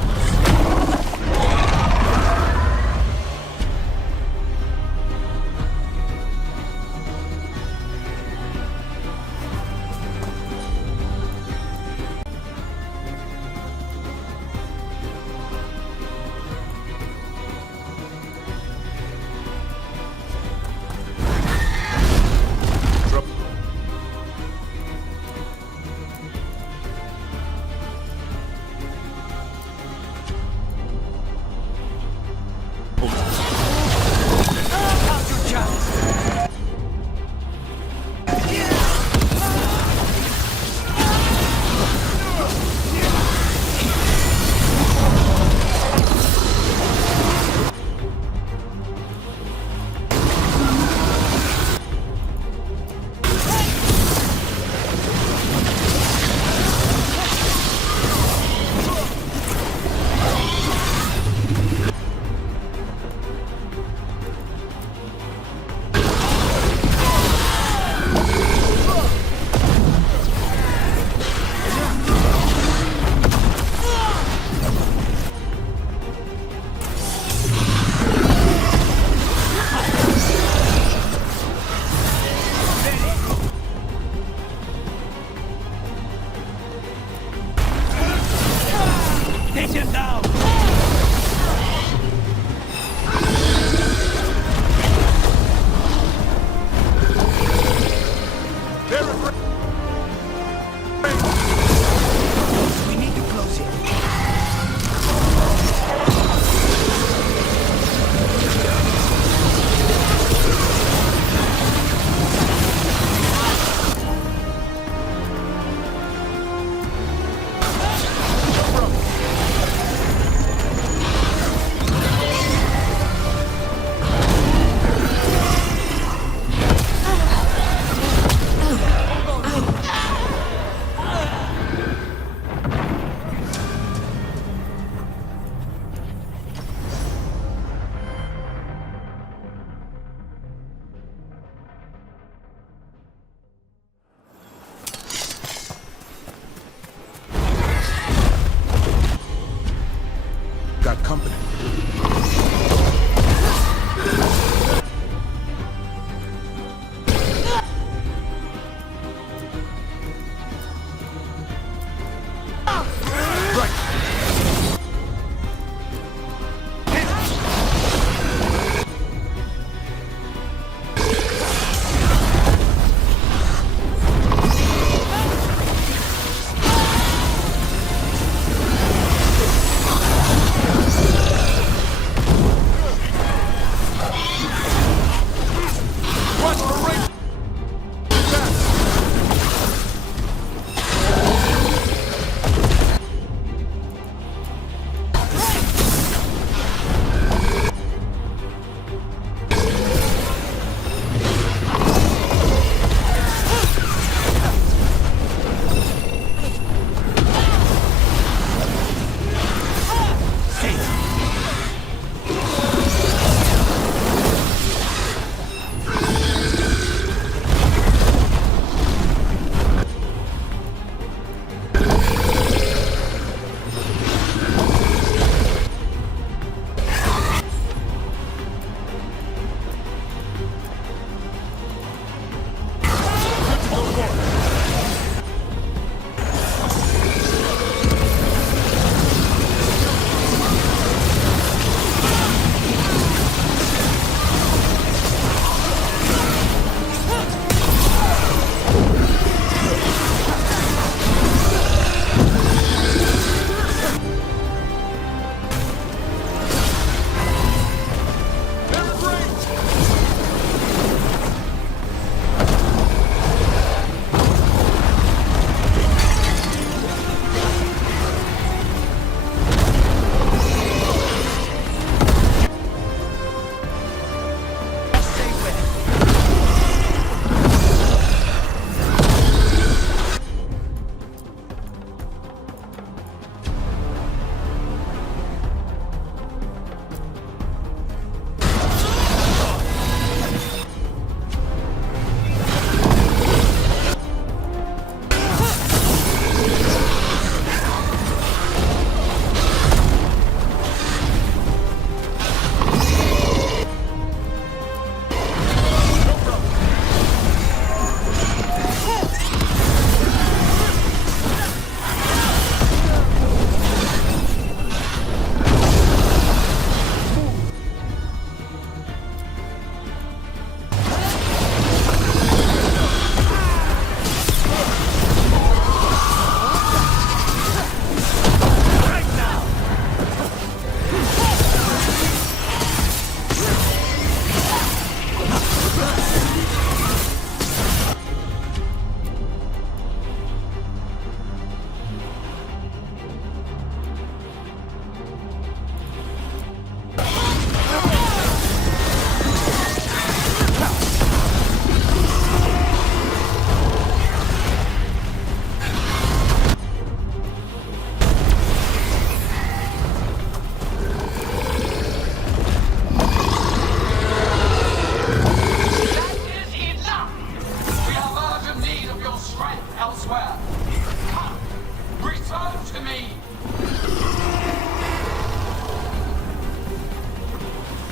Talk to me!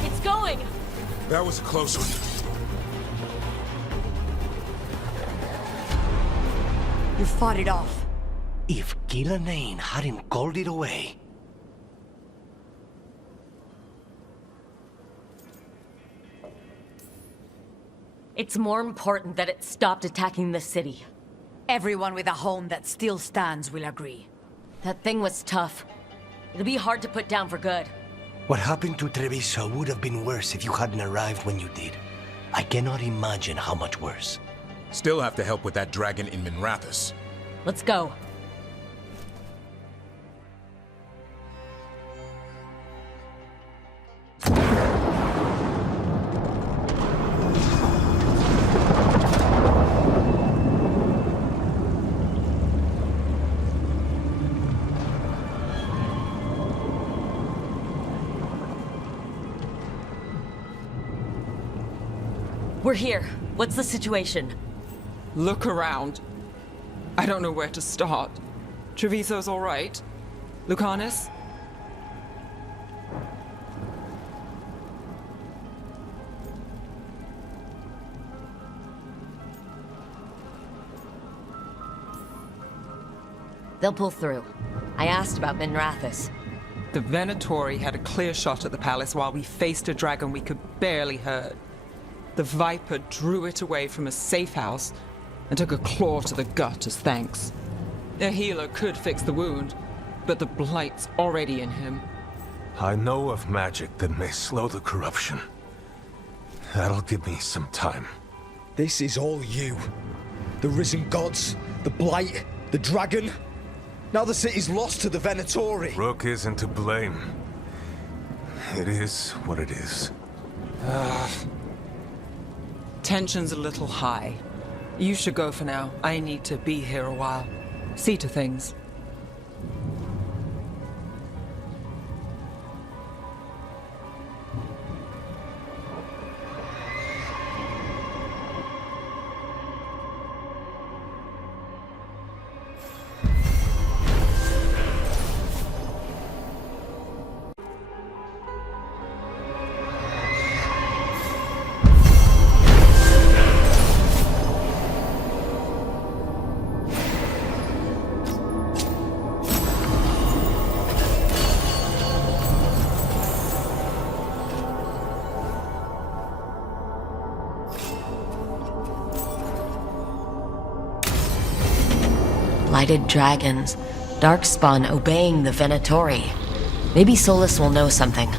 It's going! That was a close one. You fought it off. If Gillanane hadn't called it away... It's more important that it stopped attacking the city. Everyone with a home that still stands will agree. That thing was tough. It'll be hard to put down for good. What happened to Treviso would have been worse if you hadn't arrived when you did. I cannot imagine how much worse. Still have to help with that dragon in Minrathous. Let's go. We're here. What's the situation? Look around. I don't know where to start. Treviso's all right. Lucanus? They'll pull through. I asked about Minrathous. The Venatori had a clear shot at the palace while we faced a dragon we could barely hurt. The Viper drew it away from a safe house and took a claw to the gut as thanks. A healer could fix the wound, but the Blight's already in him. I know of magic that may slow the corruption. That'll give me some time. This is all you. The risen gods, the Blight, the dragon. Now the city's lost to the Venatori. Rook isn't to blame. It is what it is. Tension's a little high. You should go for now. I need to be here a while. See to things. Blighted dragons, Darkspawn obeying the Venatori. Maybe Solus will know something.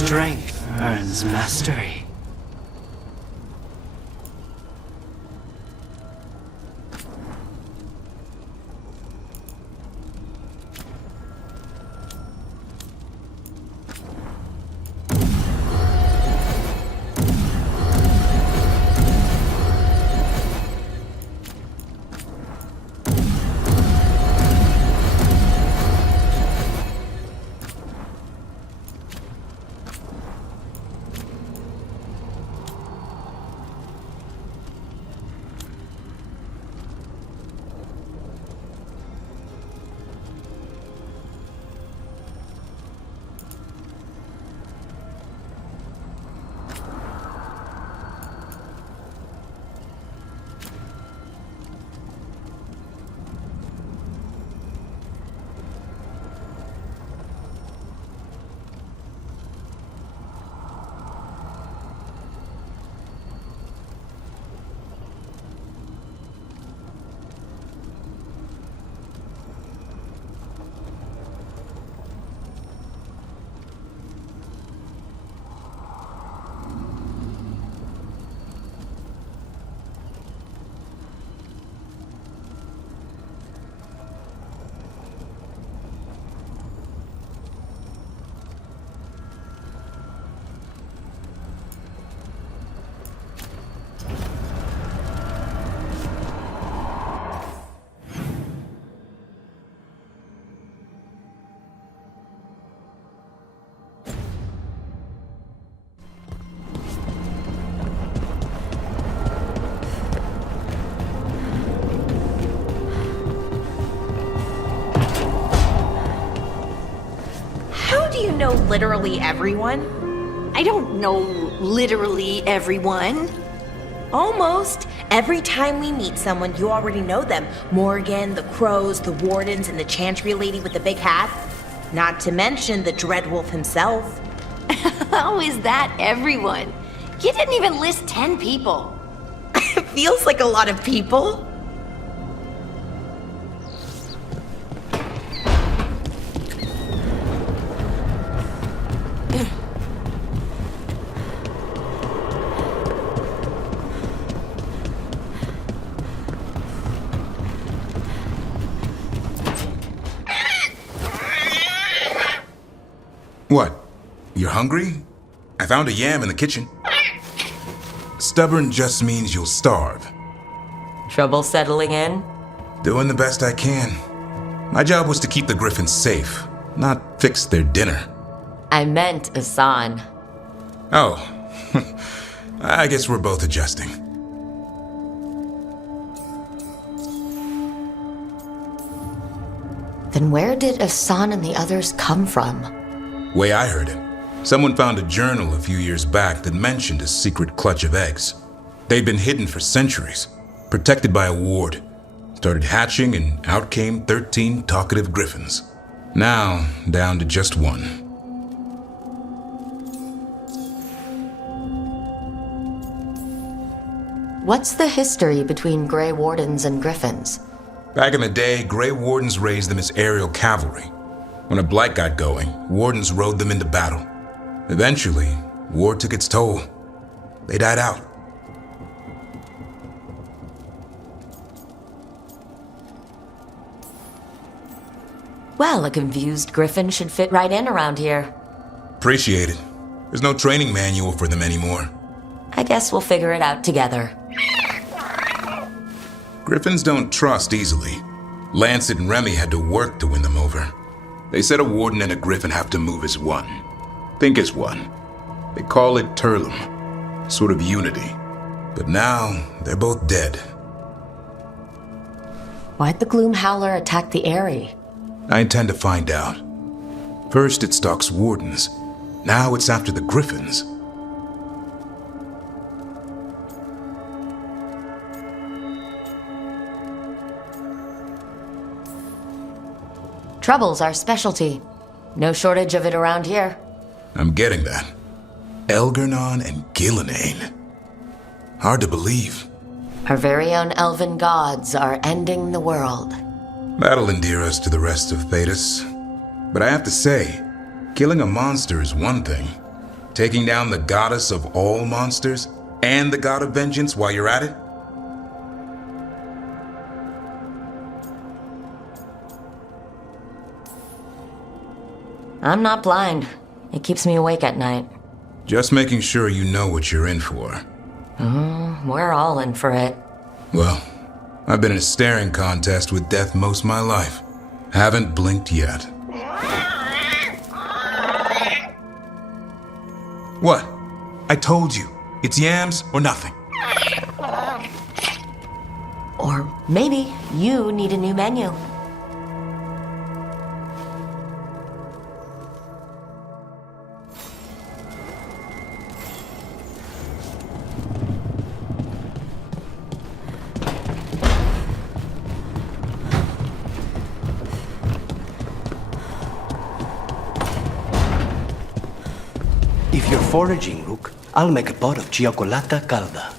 Strength earns mastery. You know literally everyone? I don't know literally everyone. Almost. Every time we meet someone, you already know them. Morgan, the crows, the wardens, and the chantry lady with the big hat. Not to mention the Dreadwolf himself. How is that everyone? You didn't even list 10 people. It feels like a lot of people. What? You're hungry? I found a yam in the kitchen. Stubborn just means you'll starve. Trouble settling in? Doing the best I can. My job was to keep the Griffins safe, not fix their dinner. I meant Asan. Oh. I guess we're both adjusting. Then where did Asan and the others come from? Way I heard it, someone found a journal a few years back that mentioned a secret clutch of eggs. They'd been hidden for centuries, protected by a ward. Started hatching and out came 13 talkative griffins. Now, down to just one. What's the history between Grey Wardens and Griffins? Back in the day, Grey Wardens raised them as aerial cavalry. When a blight got going, Wardens rode them into battle. Eventually, war took its toll. They died out. Well, a confused griffin should fit right in around here. Appreciate it. There's no training manual for them anymore. I guess we'll figure it out together. Griffins don't trust easily. Lancet and Remy had to work to win them over. They said a warden and a griffin have to move as one. Think as one. They call it Turlum. Sort of unity. But now, they're both dead. Why'd the Gloom Howler attack the Eyrie? I intend to find out. First it stalks wardens. Now it's after the griffins. Trouble's our specialty. No shortage of it around here. I'm getting that. Elgernon and Gillenane. Hard to believe. Our very own elven gods are ending the world. That'll endear us to the rest of Thedas. But I have to say, killing a monster is one thing. Taking down the goddess of all monsters and the god of vengeance while you're at it? I'm not blind. It keeps me awake at night. Just making sure you know what you're in for. We're all in for it. Well, I've been in a staring contest with death most of my life. Haven't blinked yet. What? I told you. It's yams or nothing. Or maybe you need a new menu. If you're foraging, Rook, I'll make a pot of chocolata calda.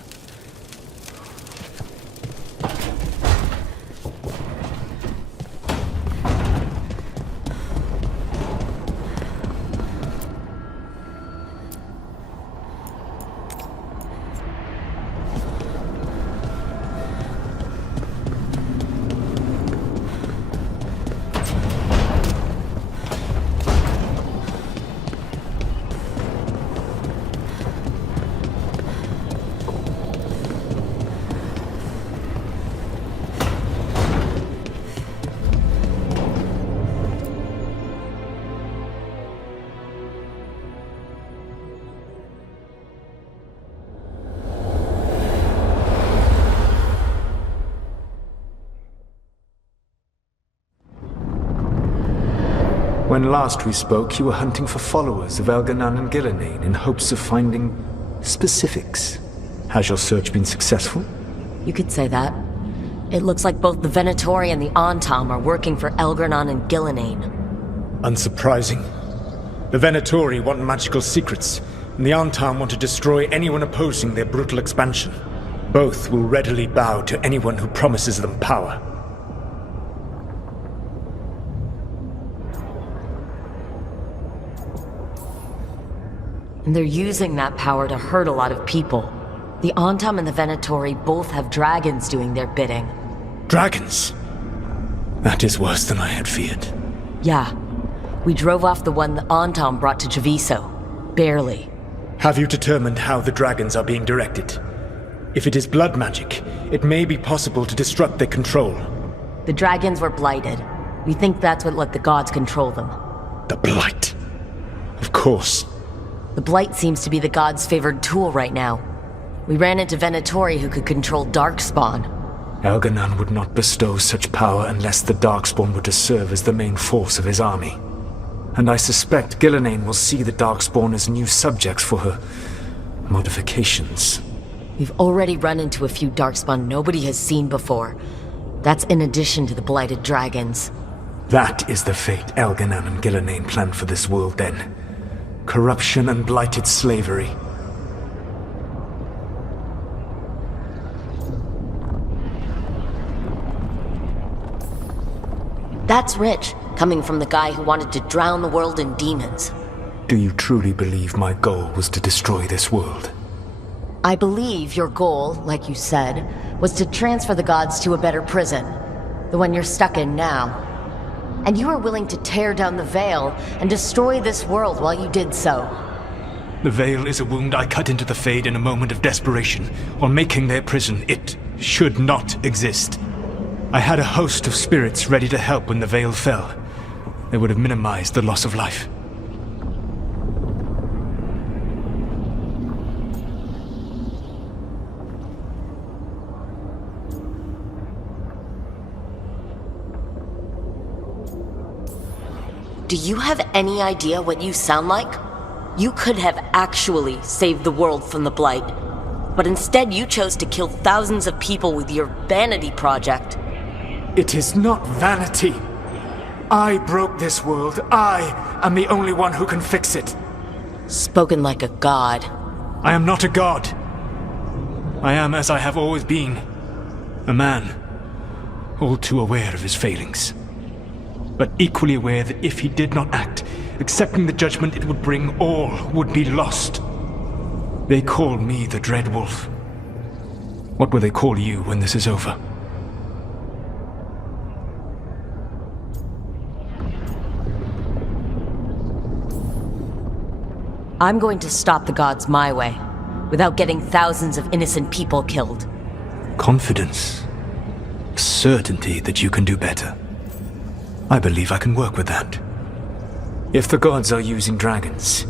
When last we spoke, you were hunting for followers of Elganan and Gillenane in hopes of finding specifics. Has your search been successful? You could say that. It looks like both the Venatori and the Antam are working for Elganan and Gillenane. Unsurprising. The Venatori want magical secrets, and the Antam want to destroy anyone opposing their brutal expansion. Both will readily bow to anyone who promises them power. And they're using that power to hurt a lot of people. The Antam and the Venatori both have dragons doing their bidding. Dragons? That is worse than I had feared. Yeah. We drove off the one the Antam brought to Javiso. Barely. Have you determined how the dragons are being directed? If it is blood magic, it may be possible to disrupt their control. The dragons were blighted. We think that's what let the gods control them. The Blight. Of course. The Blight seems to be the gods' favored tool right now. We ran into Venatori who could control Darkspawn. Elganan would not bestow such power unless the Darkspawn were to serve as the main force of his army. And I suspect Gillenane will see the Darkspawn as new subjects for her modifications. We've already run into a few Darkspawn nobody has seen before. That's in addition to the blighted dragons. That is the fate Elganan and Gillenane planned for this world then. Corruption and blighted slavery. That's rich, coming from the guy who wanted to drown the world in demons. Do you truly believe my goal was to destroy this world? I believe your goal, like you said, was to transfer the gods to a better prison. The one you're stuck in now. And you were willing to tear down the Veil and destroy this world while you did so. The Veil is a wound I cut into the Fade in a moment of desperation, while making their prison. It should not exist. I had a host of spirits ready to help when the Veil fell. They would have minimized the loss of life. Do you have any idea what you sound like? You could have actually saved the world from the Blight. But instead you chose to kill thousands of people with your vanity project. It is not vanity. I broke this world. I am the only one who can fix it. Spoken like a god. I am not a god. I am as I have always been. A man. All too aware of his failings. But equally aware that if he did not act, Accepting the judgment it would bring, all would be lost. They call me the Dread Wolf. What will they call you when this is over? I'm going to stop the gods my way, without getting thousands of innocent people killed. Confidence. Certainty that you can do better. I believe I can work with that. If the gods are using dragons,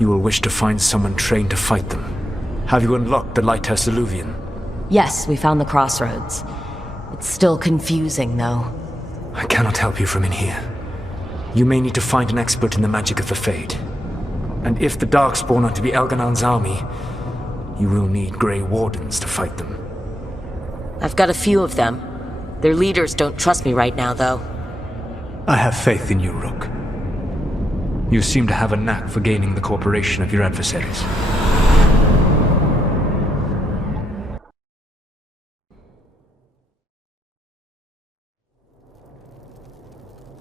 you will wish to find someone trained to fight them. Have you unlocked the Lighthouse Illuvian? Yes, we found the crossroads. It's still confusing, though. I cannot help you from in here. You may need to find an expert in the magic of the Fade. And if the Darkspawn are to be Elganon's army, you will need Grey Wardens to fight them. I've got a few of them. Their leaders don't trust me right now, though. I have faith in you, Rook. You seem to have a knack for gaining the cooperation of your adversaries.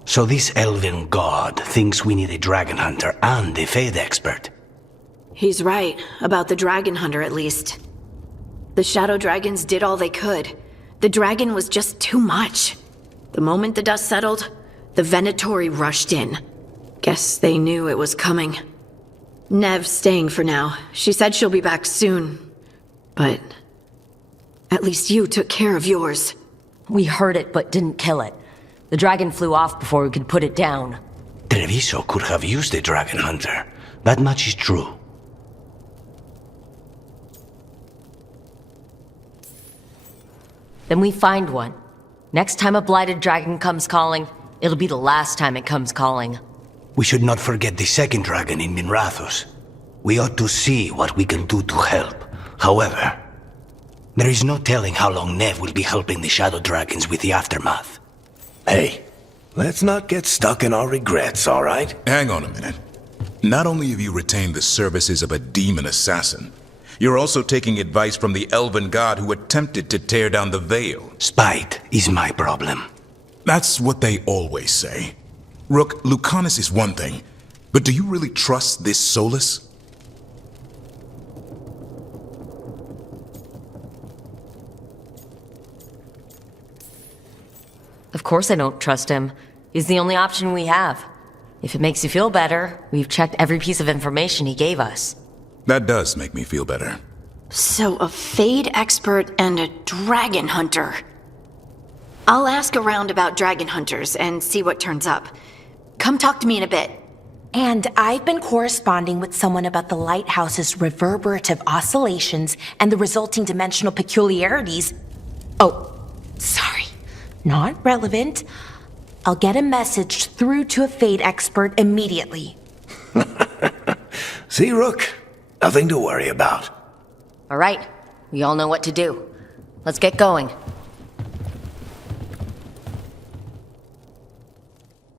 So this elven god thinks we need a dragon hunter and a Fade expert. He's right, about the dragon hunter at least. The shadow dragons did all they could. The dragon was just too much. The moment the dust settled, the Venatori rushed in. Guess they knew it was coming. Nev's staying for now. She said she'll be back soon. But at least you took care of yours. We heard it, but didn't kill it. The dragon flew off before we could put it down. Treviso could have used a dragon hunter. That much is true. Then we find one. Next time a blighted dragon comes calling, it'll be the last time it comes calling. We should not forget the second dragon in Minrathos. We ought to see what we can do to help. However, there is no telling how long Nev will be helping the shadow dragons with the aftermath. Hey, let's not get stuck in our regrets, all right? Hang on a minute. Not only have you retained the services of a demon assassin, you're also taking advice from the elven god who attempted to tear down the Veil. Spite is my problem. That's what they always say. Rook, Lucanus is one thing, but do you really trust this Solus? Of course I don't trust him. He's the only option we have. If it makes you feel better, we've checked every piece of information he gave us. That does make me feel better. So a Fade expert and a dragon hunter. I'll ask around about dragon hunters and see what turns up. Come talk to me in a bit. And I've been corresponding with someone about the lighthouse's reverberative oscillations and the resulting dimensional peculiarities. Oh, sorry. Not relevant. I'll get a message through to a Fade expert immediately. See, Rook? Nothing to worry about. All right, we all know what to do. Let's get going.